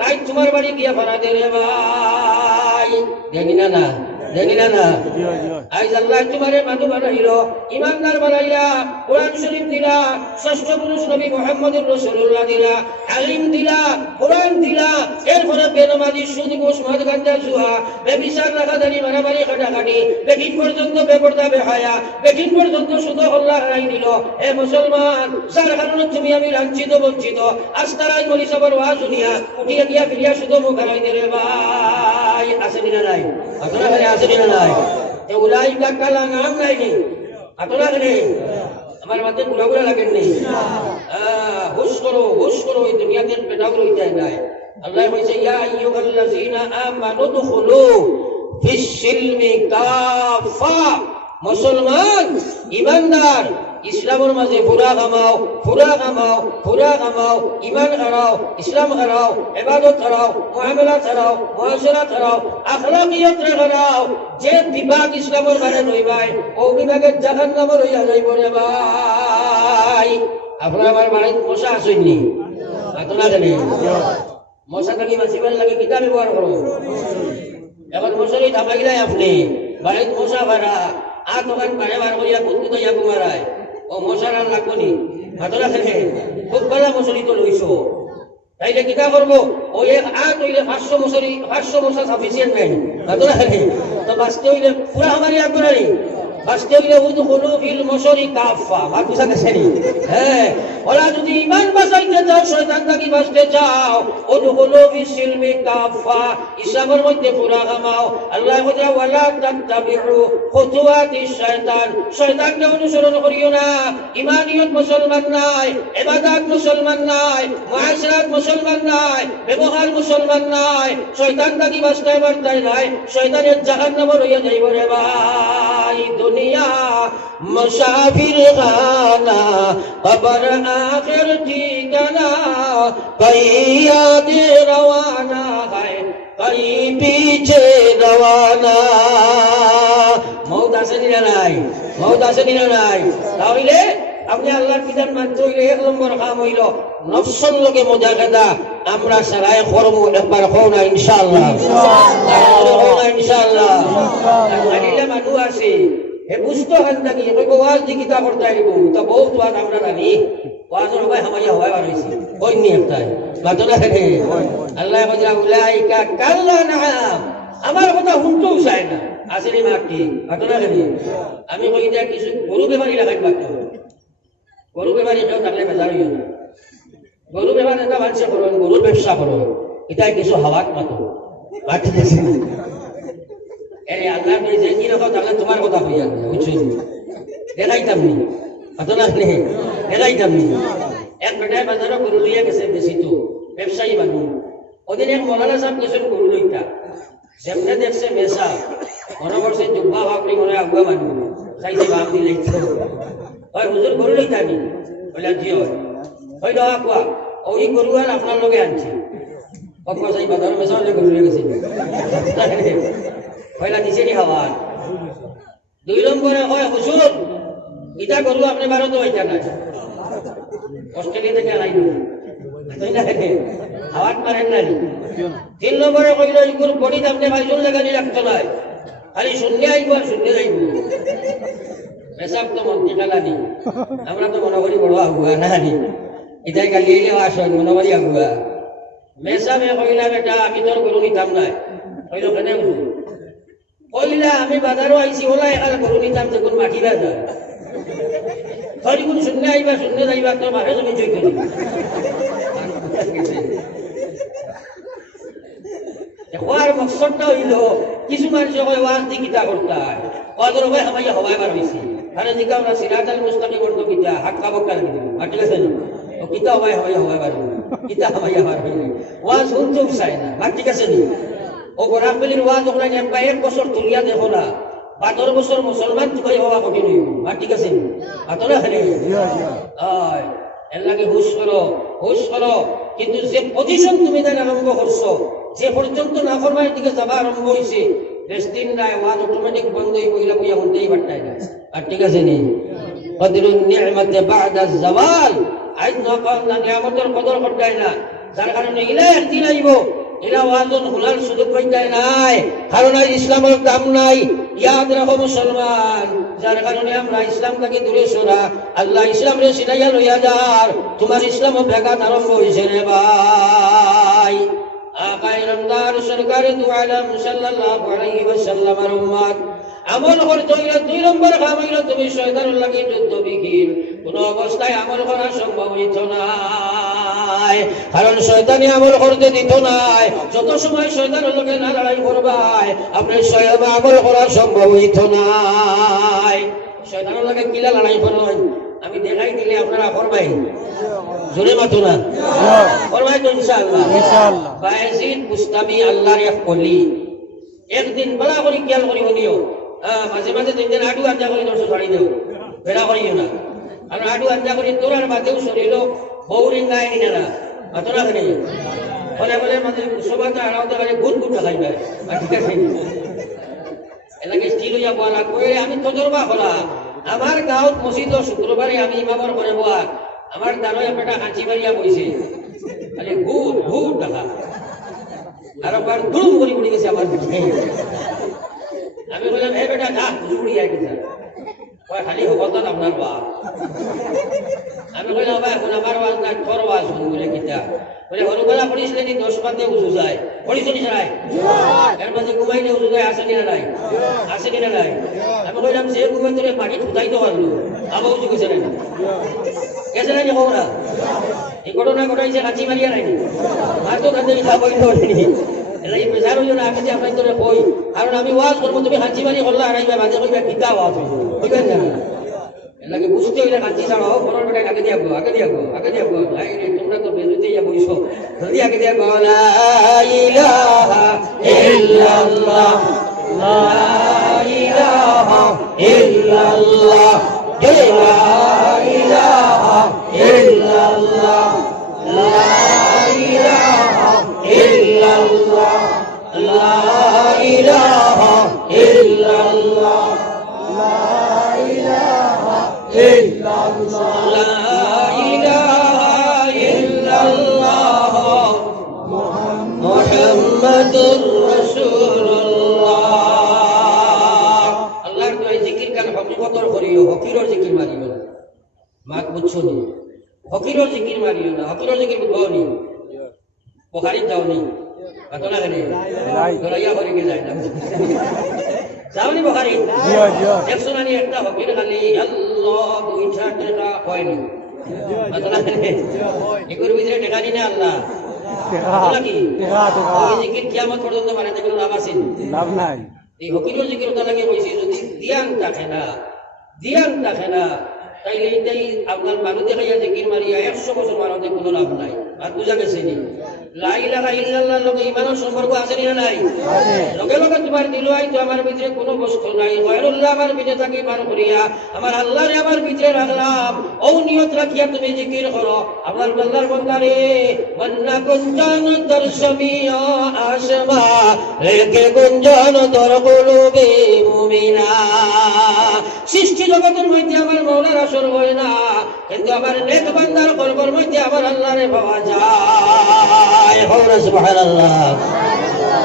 রাত তোমার বাড়ি গিয়া ভাড়া দে রে ভাই দেখি না না দেখি না না আজ আল্লাহ তোমারে মানুষ বানাইলো ইমানদার বানাইলা কোরআন শরীফ দিলা ষষ্ঠ পুরুষ নবী মুহাম্মদুর রাসূলুল্লাহ দিলা আলিম দিলা কোরআন দিলা এরপরে বেনামাজি সুদ ঘুষ মদ গাঁজা জুয়া বেবিচার রাখাদারি মারামারি কাটাকাটি বেকিন পর্যন্ত বেপরদা বেহায়া বেকিন পর্যন্ত সুদ হল্লা হারাই দিল এ মুসলমান যার কারণে তুমি আমি লাঞ্ছিত বঞ্চিত আজ তারাই বলি সবার ওয়াজ শুনিয়া উঠিয়া গিয়া ফিরিয়া শুধু মুখ হারাই দিলে ভাই আছে দিনা নাই আপনারা ঘরে আছে দিনা নাই এ উলাইকা কালা নাম নাই নি আপনারা ঘরে আমার মাঝে বুড়া বুড়া লাগেন নেই হুশ করো এই দুনিয়াতে পেটাও রই যায় নাই আল্লাহ বলছে ইয়া আইয়ুহাল্লাযীনা আমানু দুখুলু ফিস সিলমি কাফা মুসলমান ঈমানদার ইসলামের মাঝে পুরা কামাও ঈমান হারাও ইসলাম হারাও ইবাদত হারাও মুআমালাত হারাও মুআশারাত হারাও আখলাকিয়ত হারাও যে বিভাগ ইসলামের বারে নই ভাই ও বিভাগে জাহান্নামে হইয়া যাইব রে ভাই আপনারা আমার বাড়িতে মশা আসেননি আপনারা জানেন মশাটাকে বাঁচিবার লাগে কিতা ব্যবহার করো এখন মশারি থামাইলাই আপনি বাড়িতে মশা ভাড়া আর দোকান পাড়ে বার করিয়া বন্ধু তো ইয়াবো মারায় ও মশার আর লাগবো নি হাতরা খেলে খুব ভালো মশারি তো লইছো তাইলে কিতা করবো ওই এক আট হইলে 500 মশা সাফিসিয়েন্ট নাই তো বাঁচতে হইলে পুরা আমারই আগ্রহী বাঁচতে হইলে উদখুলু ফিল মশরি কাফা মার বুঝা গেছে নি হ্যাঁ ওরা যদি ঈমান বাঁচাইতে চাও শয়তান থেকে বাঁচতে চাও উদখুলু ফিস সিলমি কাফা ইসলামের মধ্যে পুরা কামাও আল্লাহ বলে ওয়ালা তাত্তাবিউ খুতুওয়াতিশ শয়তান শয়তানকে অনুসরণ করিও না ঈমানিয়ত মুসলমান নাই ইবাদত মুসলমান নাই মুআশরাত মুসলমান নাই ব্যবহার মুসলমান নাই শয়তান থেকে বাঁচতে পারতাই নাই শয়তানের জাহান্নাম হইয়া যাইব রে ভাই दुनिया मुसाफिर खाना कबर आखिर ठिकाना कहीं आगे रवाना है कहीं पीछे रवाना मौत आसे नी নাই মউত আসে নি নাই তাহলে আপনি আল্লাহর বিধান মানতে হইলে এক নম্বর কাম হইল নফসের লগে মুজাহাদা আমরা সারাই করব একবার হও না ইনশাআল্লাহ ইনশাআল্লাহ আলিলা মানু আছে হে বুঝতো হান্তা কি কই ওয়াজ দি কিতাব পড়তে আইব তো বহুত ওয়াজ আমরা জানি ওয়াজের ভাই হামাইয়া হয় আর হইছে কই নি একটা বাতনা হে আল্লাহ বজা উলাইকা কাল্লা নাম আমার কথা শুনতেও চায় না আসেনি মাটি বাতনা হে আমি কই দিয়া কিছু গরু বেমারি লাগাই বাতো গরু বেমারি কেউ থাকলে বেজার হইও না গরু বেমার এটা মানুষে করুন গরুর ব্যবসা করুন এটাই কিছু হাওয়াত মাতো মাটি দেশে এরে আল্লাহ যে কি রকম তাহলে তোমার কথা হইয়া বুঝছো দেখাইতাম নি বাতনা হে দেখাইতাম নি এক বেটায় বাজারে গরু লইয়া গেছে বেশি তো ব্যবসায়ী মানুষ ওদিন এক মৌলানা সাহেব গেছেন গরু লইতা যেমনে দেখছে মেসা মনে করছে জুব্বা ভাবলি মনে আগুয়া মানুষ চাইছে ভাব দিলে হয় হুজুর গরু লইতা নি বলে জি হয় দোয়া কোয়া ওই গরু আর আপনার লগে আনছে কখন সেই বাজারে মেসা গরু লইয়া গেছে পয়লা দিছে নি হাওয়া 2 নম্বরে হয় হুজুর ইটা গরু আপনি ভারত হইতা না অস্ট্রেলিয়া থেকে আইলো তাই না হাওয়াত মারেন না 3 নম্বরে কইলো এই গরু বডি আপনি ভাইজন লাগানি রাখতে নাই খালি শূন্য আইব আর শূন্য যাইব মেসাব তো মন্ত্রী কালানি আমরা তো মনে করি বড় আগুয়া না নি এটাই কালি এলে আসন মনে করি আগুয়া মেসাবে কইলা বেটা আমি তোর গরু নিতাম নাই কইলো কেন কইলা আমি বাজারও আইছি ওলা একাল গরু নিতাম তখন মাটি বাজার খালি কোন শূন্য আইবা শূন্য যাইবা তোর মাঠে জমি চই করি হওয়ার মকসদটা হইল কিছু মানুষ ওয়াজ দি কিতা করতে হয় ওয়াজের ভাই হামাইয়া হওয়াই বার হয়েছি কারণ দিকে আমরা সিরাতাল মুস্তাকিম অর্থ কিতা হাক্কা বক্কা লাগি দিলাম ঠিক আছে না ও কিতা হওয়াই হওয়াই বার হইল কিতা হামাইয়া বার হইল ওয়াজ শুনতেও চায় না ঠিক আছে নি ও গোরামবেলির ওয়াজ ওখানে এক বছর তুলিয়া দেখো না 12 বছর মুসলমান তুই হওয়া কঠিন হইব ঠিক আছে নি আতলা খালি এর লাগে হুশ করো কিন্তু যে পজিশন তুমি দেন আরম্ভ করছো যে পর্যন্ত না ফরমায়ের দিকে যাবা আরম্ভ হইছে বেশ দিন নাই ওয়াজ অটোমেটিক বন্ধ হই কইলা কইয়া হতেই পারতাই না ঠিক আছে নি কদরুন নি'মাতে বাদা যাওয়াল আইন না নিয়ামতের কদর করতাই না যার কারণে ইলা একদিন আইব এরা ওয়াজন হুলার সুযোগ পাইতাই নাই কারণ ইসলামের দাম নাই ইয়াদ রাখো মুসলমান যার কারণে আমরা ইসলাম থেকে দূরে সরা আল্লাহ ইসলাম রে সিনাইয়া লইয়া যার তোমার ইসলাম ব্যাঘাত আরম্ভ হয়েছে রে ভাই আকায়ে রমদার সরকারে দু আলম সাল্লাল্লাহু আলাইহি ওয়াসাল্লামের উম্মত আমল করতে হইলে 2 নম্বর কাম হইল তুমি শয়তানের লাগি যুদ্ধ বিহীন কোন অবস্থায় আমল করা সম্ভব হইত না কারণ শয়তানি আমল করতে দিত নাই যত সময় শয়তানের লগে না লড়াই করবাই আপনি স্বয়ং আমল করা সম্ভব হইত না শয়তানের লগে কিলা লড়াই করবেন আমি দেখাই দিলে আপনারা করবেন জোরে মাতো না করবেন তো ইনশাআল্লাহ বায়েজিদ মুস্তামি আল্লাহর এক কলি একদিন বলা করি খেয়াল করিব নিও মাঝে মাঝে দিন আডু আঞ্জা করে দর্শন ছাড়ি দেও বেড়া করিও না আর আডু আঞ্জা করে তোর আর বাদেও শরীর বৌরিং গায়ে নিয়ে না মাতরা নেই বলে বলে আমাদের সবাইকে আড়াতে গেলে গুট গুট খাইবে ঠিক আছে এলাকে স্টিল হইয়া বলা কয়ে আমি তজরবা করা আমার গাঁৱত মসজিদ শুক্রবারে আমি ইমামর করে বয়া আমার দাঁড়ায় একটা হাঁচি মারিয়া বইছে খালি গুট গুট দেখা আর একবার দুম করে পড়ে গেছে আমার আমি বললাম হে বেটা যা হুজুর ইয়া গেছে খালি হকলদান আপনার বাপ আমি কইলাম ভাই এখন আমার ওয়াজ না তোর ওয়াজ শুন বলে কিতা বলে হরুবেলা পড়িছিলেন 10 পাতে উজু যায় পড়িছেন নাই এর মাঝে ঘুমাইলে উজু যায় আসেনি না নাই আসেনি না নাই আমি কইলাম সে ঘুমাই তোরে পানি ঠুকাই তো পারলো আবার উজু গেছে না গেছে না কোনা এই ঘটনা ঘটাইছে কাঁচি মারিয়া নাই আর তো কাঁচি খাবই নি এলা এই বেজার হইল না আমি যে আপনার তোরে কই কারণ আমি ওয়াজ করবো তুমি কাঁচি মারি করলা আড়াইবা বাজে কইবা কিতা ওয়াজ বুঝবেন না এলাকে বুঝতে হইলে কাঁচি ছাড়াও পরের বেটায় আগে দিয়ে তোমরা তো বেরোতে যা বইছো যদি আগে দিয়ে লা ইলাহা ইল্লাল্লাহ লা ইলাহা ইল্লাল্লাহ লা ইলাহা ইল্লাল্লাহ লা ইলাহা ইল্লাল্লাহ লা ইলাহা ইল্লাল্লাহ লা ইলাহা মুহাম্মাদুর রাসূলুল্লাহ আল্লাহর তো এই জিকির কান হকিকতর করিও হকিরর জিকির মারিও না মাক বুঝছো নি হকিরর জিকির মারিও না হকিরর জিকির বুঝো নি বুখারী যাওনি কত লাগে নি দরাইয়া করে কে যায় না যাওনি বুখারী জিও জিও দেখছো না নি একটা হকির খালি আল্লাহ দুই চার টাকা হয়নি কত লাগে নি এগুর ভিতরে টাকা নি না আল্লাহ টাকা কি টাকা ওই জিকির কিয়ামত পর্যন্ত বানাতে কোনো লাভ আছে লাভ নাই এই হকিরর জিকির ওটা লাগে কইছি যদি ধ্যান থাকে না তাইলে এটাই আপনার মানুষ দেখাইয়া জিকির মারিয়া 100 বছর মারাতে কোনো লাভ নাই আর বুঝা গেছে নি লা ইলাহা ইল্লাল্লাহর লগে ঈমানের সম্পর্ক আছে না নাই আছে লগে লগে তোমার দিল আই তো আমার ভিতরে কোনো বস্তু নাই গায়রুল্লাহ আমার ভিতরে থাকি বার করিয়া আমার আল্লাহরে আমার ভিতরে রাখলাম ও নিয়ত রাখিয়া তুমি জিকির করো আপনার আল্লাহর বান্দারে ওয়ান্না কুনজান দরশমিয়া আশমা লেকে গুঞ্জন দর কুলুবে মুমিনা সৃষ্টি জগতের মধ্যে আমার মাওলার আসর হয় না কিন্তু আমার নেক বান্দার কলবের মধ্যে আমার আল্লাহরে পাওয়া যায় হওয়া সুবহানাল্লাহ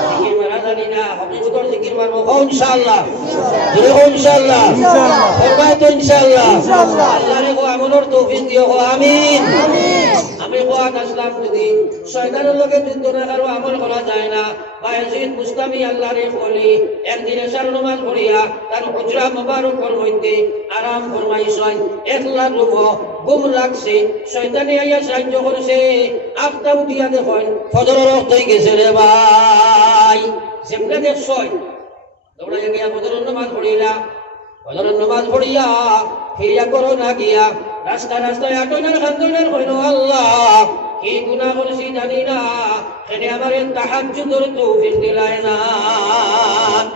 জিকির মারা জানি না হকিকতর জিকির মারবো ইনশাআল্লাহ জোরে ইনশাআল্লাহ ফরমায় তো ইনশাআল্লাহ আল্লাহরে গো আমলের তৌফিক দিও আমিন আমি কোয়াত আসলাম যদি শয়তানের লগে যুদ্ধ না কারো আমল করা যায় না বায়াজিদ মুস্তামি আল্লাহরে বলি একদিন এশার নামাজ পড়িয়া তার হুজরা মুবারকের মধ্যে আরাম ফরমাইছেন একলা রুম ঘুম লাগছে শয়তানে আইয়া সাহায্য করছে আফতা উঠিয়া দেখেন ফজরের ওয়াক্ত হয়ে গেছে রে ভাই যেমনে দেখছই দৌড়াইয়া গিয়া ফজরের নামাজ পড়িয়া ফিরিয়া করো না গিয়া রাস্তায় আটনার খান্দনের কইল আল্লাহ কি গুনাহ করছি জানি না এনে আমার তাহাজ্জুদের তৌফিক দিলায় না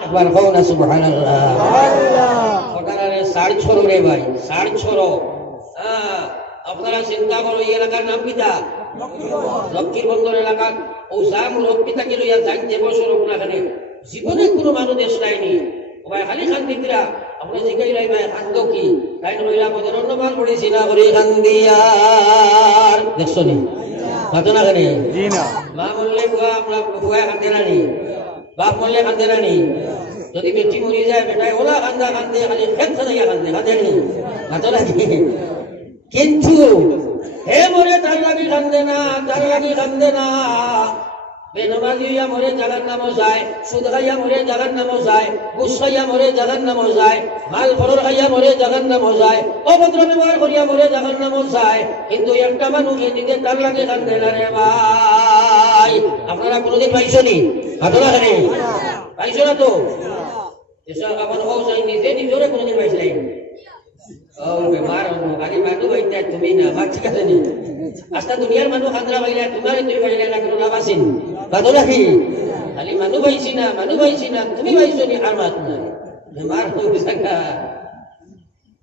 একবার কও না সুবহানাল্লাহ সুবহানাল্লাহ ওটারে 6.5 রে ভাই 6.5 আপনারা চিন্তা করো এই এলাকার নাম কিটা লক্ষ্মীর বন্দর এলাকা ও জাম লক্ষ্মীটাকে লইয়া যাইতে বছর ওখানে জীবনে কোনো মানুষ দেশ নাইনি ভাই খালি শান্তিরা আপনি জিগাই লাই ভাই খাদ্য কি তাই লইলা বদর অন্যমান পড়েছি না করে খান্দিয়ার দেখছো নি ঘটনা কেন জি না মা বললে আমরা ফুয়া খান্দে রানি বাপ বললে খান্দে রানি যদি বেটি মরি যায় বেটাই ওলা কান্দে খালি খেত খাইয়া খান্দে নি ঘটনা কি কিন্তু হে মরে তার লাগি কান্দে না বেনমাজিয়া মরে জাহান্নামে যায় সুদ খাইয়া মরে জাহান্নামে যায় ঘুষ খাইয়া মরে জাহান্নামে যায় মাল ফলর খাইয়া মরে জাহান্নামে যায় অভদ্র ব্যবহার করিয়া মরে জাহান্নামে যায় কিন্তু একটা মানুষ এদিকে তার লাগে কান্দে না রে ভাই আপনারা কোনোদিন পাইছো নি ঘটনা কেন পাইছো না তো এসব আমার হওয়া নিজে নিজরে কোনোদিন পাইছিলেন বেমার আগে মানুষ হইতে তুমি না আমার ঠিক আছে নি আস্তা দুনিয়ার মানুষ খান্দরা পাইলে তোমার তুমি পাইলে না কোনো লাভ আছে বাদলা কি খালি মানুষ পাইছি না তুমি পাইছো নি আর মাত না বেমার হয়ে থাকা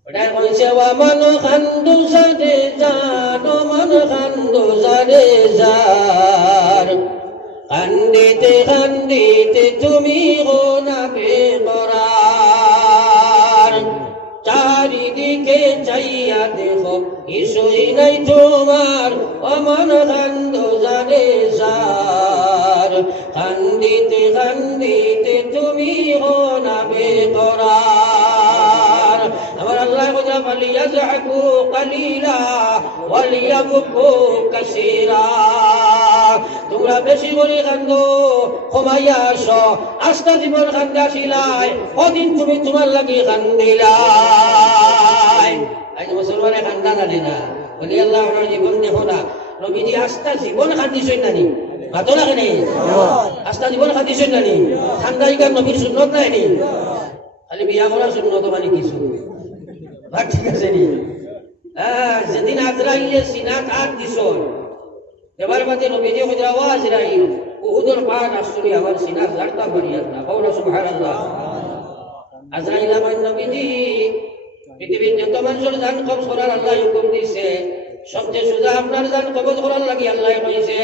ওটা কইছে ওয়া মান খান্দু সাদে জানো মান খান্দু সাদে জার কান্দিতে তুমি গোনা বেকরার চারিদিকে চাইয়া দেখো কিছুই নাই তোমার অমন কান্দ জানে সার কান্দিতে তুমি গোনা বেকরার আমার আল্লাহ فليضحكوا قليلا وليبكوا كثيرا তোমরা বেশি করে কান্দো কমাইয়া আসো আস্তা জীবন কান্দাছিলাই কদিন তুমি তোমার লাগি কান্দিলাই আজ মুসলমানে কান্দা জানে না বলি আল্লাহর জীবন দেখো না নবীজি আস্তা জীবন কান্দিছেন নানি মাতো লাগে নেই আস্তা জীবন কান্দিছেন নানি কান্দাইকার নবীর সুন্নত নাই নি খালি বিয়া করার সুন্নত মানে কিছু ঠিক আছে নি যেদিন আজরাইলে সিনাত হাত দিছ এবার মাঝে নবীজি কইরা ওয়া আজরাইল উহুদের পাহাড় আসলে আমার সিনাত জানতা পারিয়া না কওলা সুবহানাল্লাহ আজরাইল আমার নবীজি পৃথিবীর যত মানুষের জান কবজ করার আল্লাহ হুকুম দিয়েছে সবচেয়ে সোজা আপনার জান কবজ করার লাগি আল্লাহ কইছে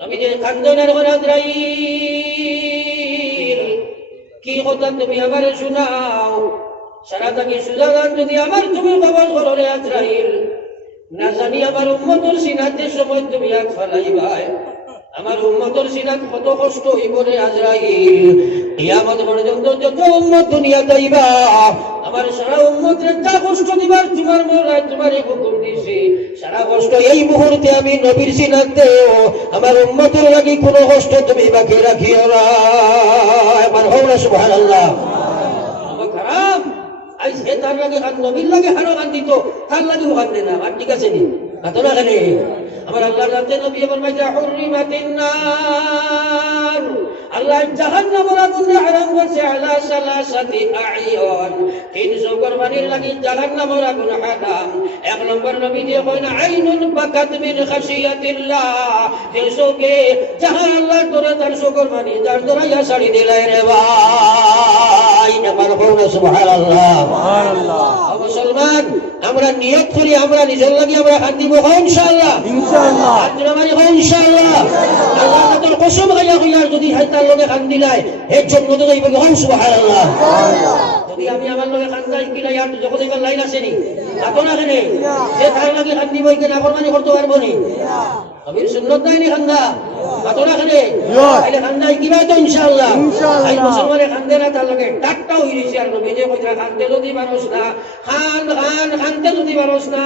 নবীজি কান্দনের করে আজরাইল কি কথা তুমি আমারে শোনাও সারা থাকি সোজা জান যদি আমার তুমি কবজ করো রে আজরাইল না জানি আমার উম্মতের সিনাতের সময় তুমি হাত ফালাইবাই আমার উম্মতের সিনাত কত কষ্ট হইব রে আজরাইল কিয়ামত পর্যন্ত যত উম্মত দুনিয়া যাইবা আমার সারা উম্মতের যা কষ্ট দিবার তোমার মোরা তোমারই হুকুম দিছি সারা কষ্ট এই মুহূর্তে আমি নবীর সিনাত দেও আমার উম্মতের লাগি কোনো কষ্ট তুমি বাকি রাখিও না আমার হওয়া সুবহানাল্লাহ আমার খারাপ আই সে তার লাগে কান নবীর লাগে হারো কান দিত তার লাগেও কান্দে না আর ঠিক আছে নি কাতো না কেন আমার আল্লাহর রাতে নবী ফরমাইছে হুররিমাতিন নার আল্লাহ জাহান্নামের আগুন হারাম করেছে আলা সালাসাতি আইয়ন তিনশো কুরবানির লাগি জাহান্নামের আগুন হারাম এক নম্বর নবী দিয়ে কয় না আইনুন বাকাত মিন খাশিয়াতিল্লাহ তিনশো কে জাহান আল্লাহ তোরে তার কুরবানি যার দরাইয়া ছাড়ি দিলাই রে ভাই আমার কওনা সুবহানাল্লাহ সুবহানাল্লাহ মুসলমান আমরা নিয়ত করি আমরা নিজের লাগি আমরা হাত দিব ইনশাআল্লাহ ইনশাআল্লাহ আপনারা মানে ইনশাআল্লাহ আল্লাহ তোর কসম খাইয়া কইয়া যদি হাইতার লগে কান দিলাই এর জন্য তো যাইব সুবহানাল্লাহ সুবহানাল্লাহ যদি আমি আমার লগে কান যাই কি নাই আর যখন এইবার লাইন আসেনি আপনা কেনে যে তার লাগে কান দিব কি না ফরমানি করতে পারবো নি আমির সুন্নাত নাই নি খান্দা আপনা কেনে আইলে খান্দা কিবা তো ইনশাআল্লাহ আই মুসলমানে খান্দে না তার লগে ডাকটা হইছে আর নবী যে কইরা খান্দে যদি মানুষ না খান্দে যদি মানুষ না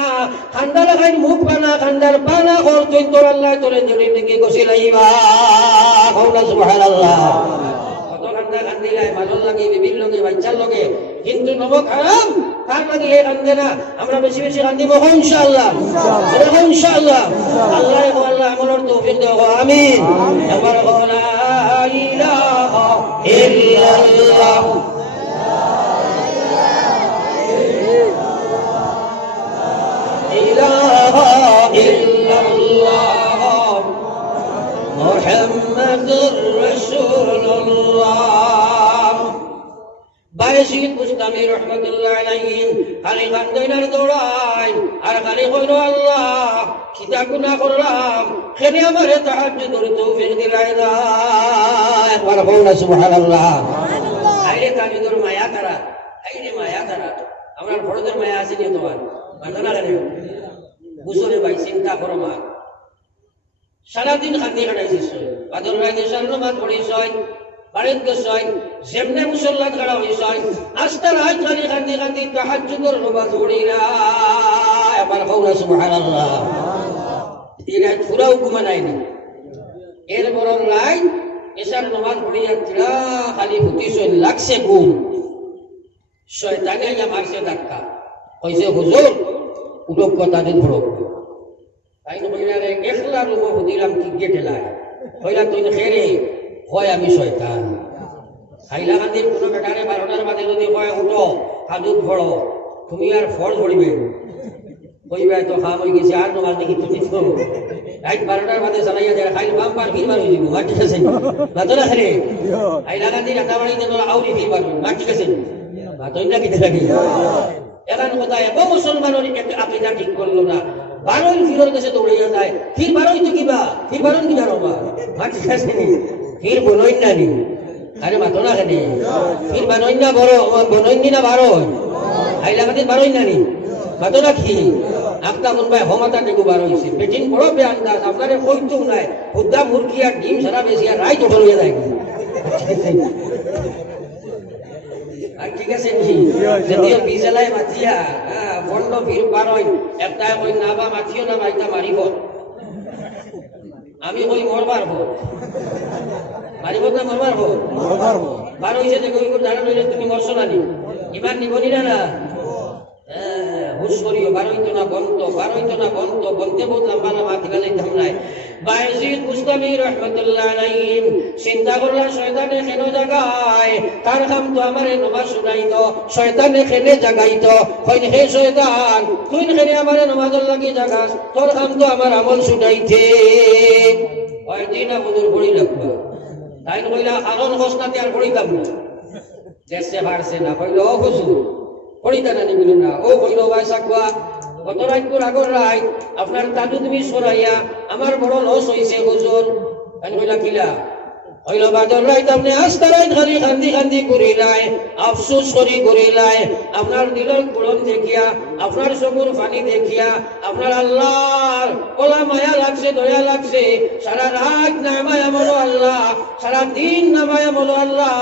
খান্দা লাগাই মুখ বানা খান্দার বানা করতেন তোর আল্লাহ তোরে জড়ি থেকে গছিলাইবা কওনা সুবহানাল্লাহ কত খান্দা খান্দিলাই ভালোর লাগে বিবির লগে বাচ্চার লগে কিন্তু নবক হারাম তার লাগে এই কান্দে না আমরা বেশি বেশি কান্দিব ইনশাআল্লাহ ইনশাআল্লাহ আল্লাহ আল্লাহ আমলের তৌফিক দাও আমিন আমার লা ইলাহা ইল্লাল্লাহ ইলাহা ইল্লাল্লাহ মুহাম্মাদুর রাসূলুল্লাহ বাইশিন মুস্তামি রহমাতুল্লাহ আলাইহি খালি কান্দইনার দৌড়াই আর খালি কইলো আল্লাহ কিতা গুনাহ করলাম খেনে আমারে তাহাজ্জুদের তৌফিক দিলাই না একবার বলনা সুবহানাল্লাহ সুবহানাল্লাহ আইরে তাহাজ্জুদের মায়া করা আইরে মায়া করা আমরা বড়দের মায়া আছে নি তোমার মাথা না কেন বুঝরে ভাই চিন্তা করো মা সারাদিন খাতি কাটাইছিস বাদর রাইতে সারনামাজ পড়িস বাড়িত গেছয় যেমনে মুসল্লাত খাড়া হইছয় আস্তার হাত খালি কান্দি কান্দি তাহাজ্জুদের নামাজ পড়িরা আবার কওনা সুবহানাল্লাহ এরা পুরাও ঘুমা নাইনি এর বরং রাইত এসার নামাজ পড়িয়া তিরা খালি হুতিছয় লাগছে ঘুম শয়তানে ইয়া মারছে ধাক্কা কইছে হুজুর উঠক কথা দিন পড়ক তাই নবীনারে একলা রুম হুদিলাম কি গেটেলায় কইলা তুই খেরে হয় আমি শয়তান হাইলাকান্দির কোনো বেটারে 12টার বাদে যদি কয় উঠো হাদুত ভরো তুমি আর ফল ধরিবে কইবে তো খাম হয়ে গেছে আর নমাজ দেখি তুমি তো রাত 12টার বাদে চালাইয়া যায় খাইল বাম পার ফিরবার হয়ে যাবো ঠিক আছে বাতো না খেলে হাইলাকান্দির রাতাবাড়িতে তোরা আউরি ফিরবার ঠিক আছে বাতই না কিতে লাগি এখন কোথায় এবং মুসলমানের একটা আকিদা ঠিক করলো না বারোই ফিরোর কাছে দৌড়াইয়া যায় ফির বারোই তো কিবা ফির বারোই কি জানো বা ঠিক আছে ফির বনই না নি আরে মাতো না কেন ফির বানই না বড় বনই না বারোই হাইলাকান্দির বারোই না নি মাতো না কি আপনার মন ভাই হমাতা টেকু বার হয়েছে বেটিন বড় বেআন গাছ আপনারে কইতেও নাই হুদ্দা মুরগি আর ডিম সারা বেশি আর রাইত উঠে যায় আর ঠিক আছে নি যদিও বিজেলায় মাতিয়া বন্ধ ফির পারই একটা কই না বা মাথিও না মাইতা মারিব আমি কই মরবার হো মারিব না মরবার হো বার হইছে যে কই জানা লইলে তুমি মরছো না নি ইমান নিবনি না হুশ করিও বার হইতো না বন্ধ বলতে বহুত লম্বা লম্বা থেকে যাইতাম নাই বায়জিদ মুস্তামি রহমাতুল্লাহ আলাইহিম চিন্তা করলা শয়তানে কেন জাগায় তার কাম তো আমারে নামাজ শুনাইতো শয়তানে কেনে জাগাইতো কইন হে শয়তান তুই কেনে আমারে নামাজের লাগি জাগাস তোর কাম তো আমার আমল শুনাইতে ওই দিনা হুজুর বড়ি লাগবে তাই কইলা আরন ঘোষণাতে আর পড়িতাম না দেশে পারছে না কইল ও হুজুর পড়িতা না নিবিল না ও কইল ভাই সাকুয়া গত রাতপুর আগর রাত আপনার দাদু তুমি সরাইয়া আমার বড় লস হইছে হুজুর আমি কইলা কিলা কইল বাদর রাত আপনি আস্তা রাত খালি খান্দি করিলাই আফসোস করিলাই আপনার দিলের কুলন দেখিয়া আপনার চকুর পানি দেখিয়া আপনার আল্লাহর ওলা মায়া লাগছে দয়া লাগছে সারা রাত নামায়া বলো আল্লাহ সারা দিন নামায়া বলো আল্লাহ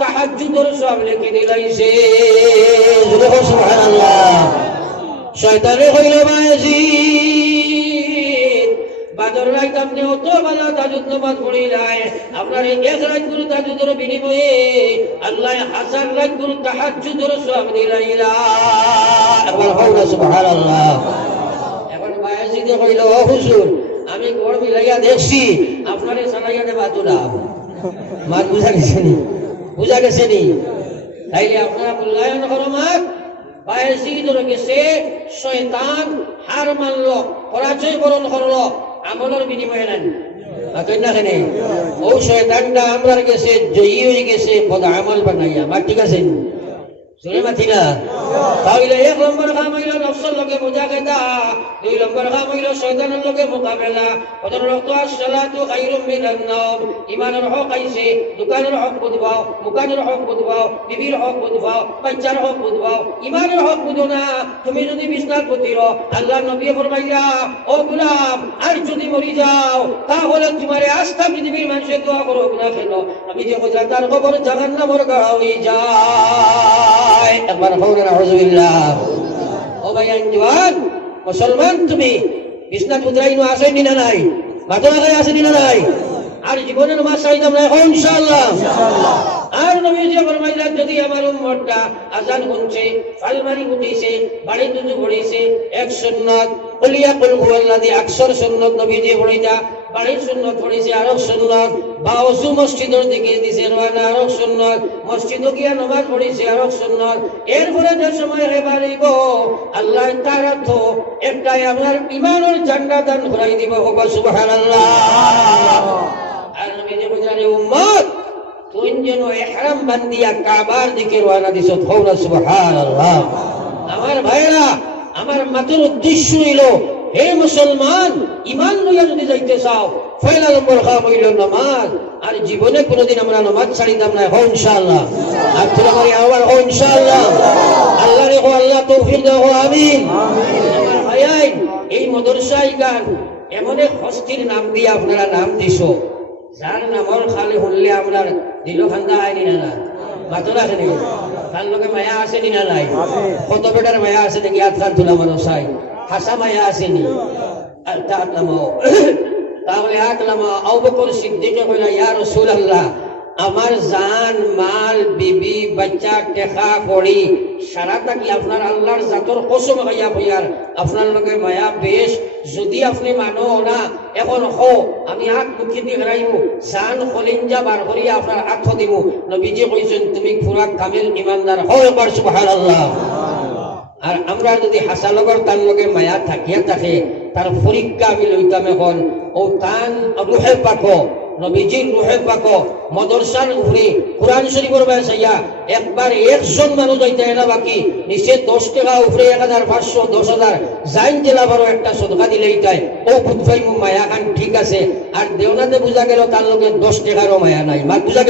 তাহাজ্জুদের সব লিখে দিলাইছে সুবহানাল্লাহ শয়তানে কইল বায়জিদ বাদর রাত আপনি অত বেলা তাহাজ্জুদ নামাজ পড়িলাই আপনার এক রাত করে তাহাজ্জুদের বিনিময়ে আল্লাহ হাজার রাত করে তাহাজ্জুদের সব দিলাইলা একবার কইলা সুবহানাল্লাহ এখন বায়জিদ কইল ও হুজুর আমি ঘর মিলাইয়া দেখছি আপনারে সালাইয়া দেবা তোলা মার বুঝা গেছে নি তাইলে আপনারা মূল্যায়ন করো মার বায়জিদর গেছে শয়তান হার মানলো পরাজয় বরণ করলো আমলের বিনিময়ে নেন না কেন ও শয়তানটা আমরার গেছে জয়ী হয়ে গেছে বদ আমল বানাইয়া মা ঠিক আছে শুনে মাথি না তাহলে এক নম্বর কাম হইল নফসের লগে মুজাহিদা দুই নম্বর কাম হইল শয়তানের লগে মোকাবেলা কত রক্ত আসসালাতু খায়রুম মিনান নাওম ইমানের হক আইছে দোকানের হক বুঝবাও মুকানের হক বুঝবাও বিবির হক বুঝবাও বাচ্চার হক বুঝবাও ইমানের হক বুঝো না তুমি যদি বিছনাত পতির আল্লাহ নবী ফরমাইয়া ও গোলাম আর যদি মরি যাও তাহলে তোমারে আস্থা পৃথিবীর মানুষে দোয়া করো না কেন আমি যে কথা তার খবর জাহান্নামের গাড়া হয়ে যায় একবার হৌরা নাউযুবিল্লাহ ও ভাই আঞ্জওয়ান মুসলমান তুমি বিছনা মুদ্রাইনো আসেনি না নাই মাথা লাগাই আসেনি না নাই আর জীবনের নামাজ চাইতাম না ইনশাআল্লাহ আর নবীজি ফরমাইলেন যদি আমার উম্মতটা আযান শুনছে ফালমারি উঠিছে বাড়ি দুজু পড়িছে এক সুন্নাত কুলিয়া কুল হুয়াল্লাযী আকসার সুন্নাত নবীজি পড়িতা বাড়ির সুন্নাত পড়িছে আর সুন্নাত বা ওযু মসজিদের দিকে দিছে রওনা আর সুন্নাত মসজিদে গিয়া নামাজ পড়িছে আর সুন্নাত এরপরে যে সময় হে বাড়িব আল্লাহ তাআলা তো একটাই আপনার ঈমানের ঝান্ডা দান করাই দিব সুবহানাল্লাহ আর নবীজি বলেন উম্মত তুই যেন ইহরাম বান্দিয়া কাবার দিকে রওনা দিছ কওলা সুবহানাল্লাহ আমার ভাইরা আমার মাথার উদ্দেশ্য হইল হে মুসলমান ঈমান লইয়া যদি যাইতে চাও পয়লা নম্বর কাম হইল নামাজ আর জীবনে কোনোদিন আমরা নামাজ ছাড়িতাম না ইনশাআল্লাহ আর তোরা আমার আওয়াজ ইনশাআল্লাহ আল্লাহ রে আল্লাহ তৌফিক দাও আমিন আমার ভাইয়াই এই মাদ্রাসায় গান এমন এক হস্তির নাম দিয়ে আপনারা নাম দিছো যার নামর খালি হলে আপনার দিল খান্দা আইনি না মাতরা আছে তার লোকে মায়া আসেনি না নাই কত বেটার মায়া আছে নাকি আত্মার তুলা মানুষ চাই হাসা মায়া আসেনি আর তার নামাও তাহলে এক নামা আবু বকর সিদ্দিক কইলা ইয়া রাসূলুল্লাহ আমার জান মাল বিবি বাচ্চা টেকা করি সারাটা কি আপনার আল্লাহর জাতর কসম খাইয়া কইয়ার আপনার লগে মায়া বেশ যদি আপনি মানো না এখন হো আমি হাত মুখি দিয়ে রাইমু জান খলিঞ্জা বার করিয়া আপনার আত্ম দিব নবীজি কইছেন তুমি পুরা কামিল ঈমানদার হও একবার সুবহানাল্লাহ আর আমরা যদি হাসালগর তার লগে মায়া থাকিয়া থাকে তার পরীক্ষা আমি লইতাম এখন ও তান রুহে পাকো নবীজির রুহে পাকো মাদ্রাসার উপরে কোরআন শরীফের বাসাইয়া একবার 100 মানুষ হইতে না বাকি নিচে 10 টাকা উপরে 1500 10000 জাইন জেলা বড় একটা সদকা দিলেই তাই ও বুঝাই মায়া খান ঠিক আছে আর দেওনাতে বুঝা গেল তার লগে 10 টাকারও মায়া নাই মাত বুঝা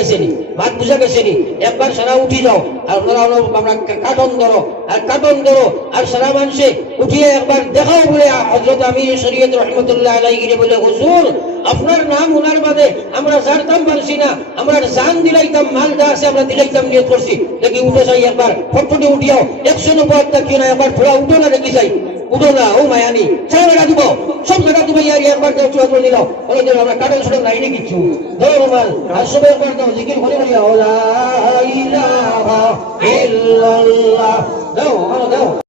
গেছে নি একবার সারা উঠি যাও আর আপনারা আমরা কাটন ধরো আর সারা মানুষে উঠিয়ে একবার দেখাও বলে হযরত আমির শরীয়ত রহমাতুল্লাহ আলাইহি বলে হুজুর আপনার নাম ওনার বাদে আমরা জানতাম পারছি না, আমরা জান দিলাইতাম, মাল যা আছে আমরা দিলাইতাম, নিয়ত করছি। দেখি উঠে যাই একবার, ফটফটে উঠিয়াও, 190 কি না, একবার থোড়া উঠো না, দেখি যাই উঠো না, ও মায়ানি সারা বেড়া দিব, সব জায়গা তুমি একবার দেও, চুয়া করে দিলাও, বলে দেব আমরা কাটল ছুটল নাই নি কিছু, ধরো রুমাল আর সবাই একবার দাও, জিকির করে বলিয়া লা ইলাহা ইল্লাল্লাহ, দাও দাও।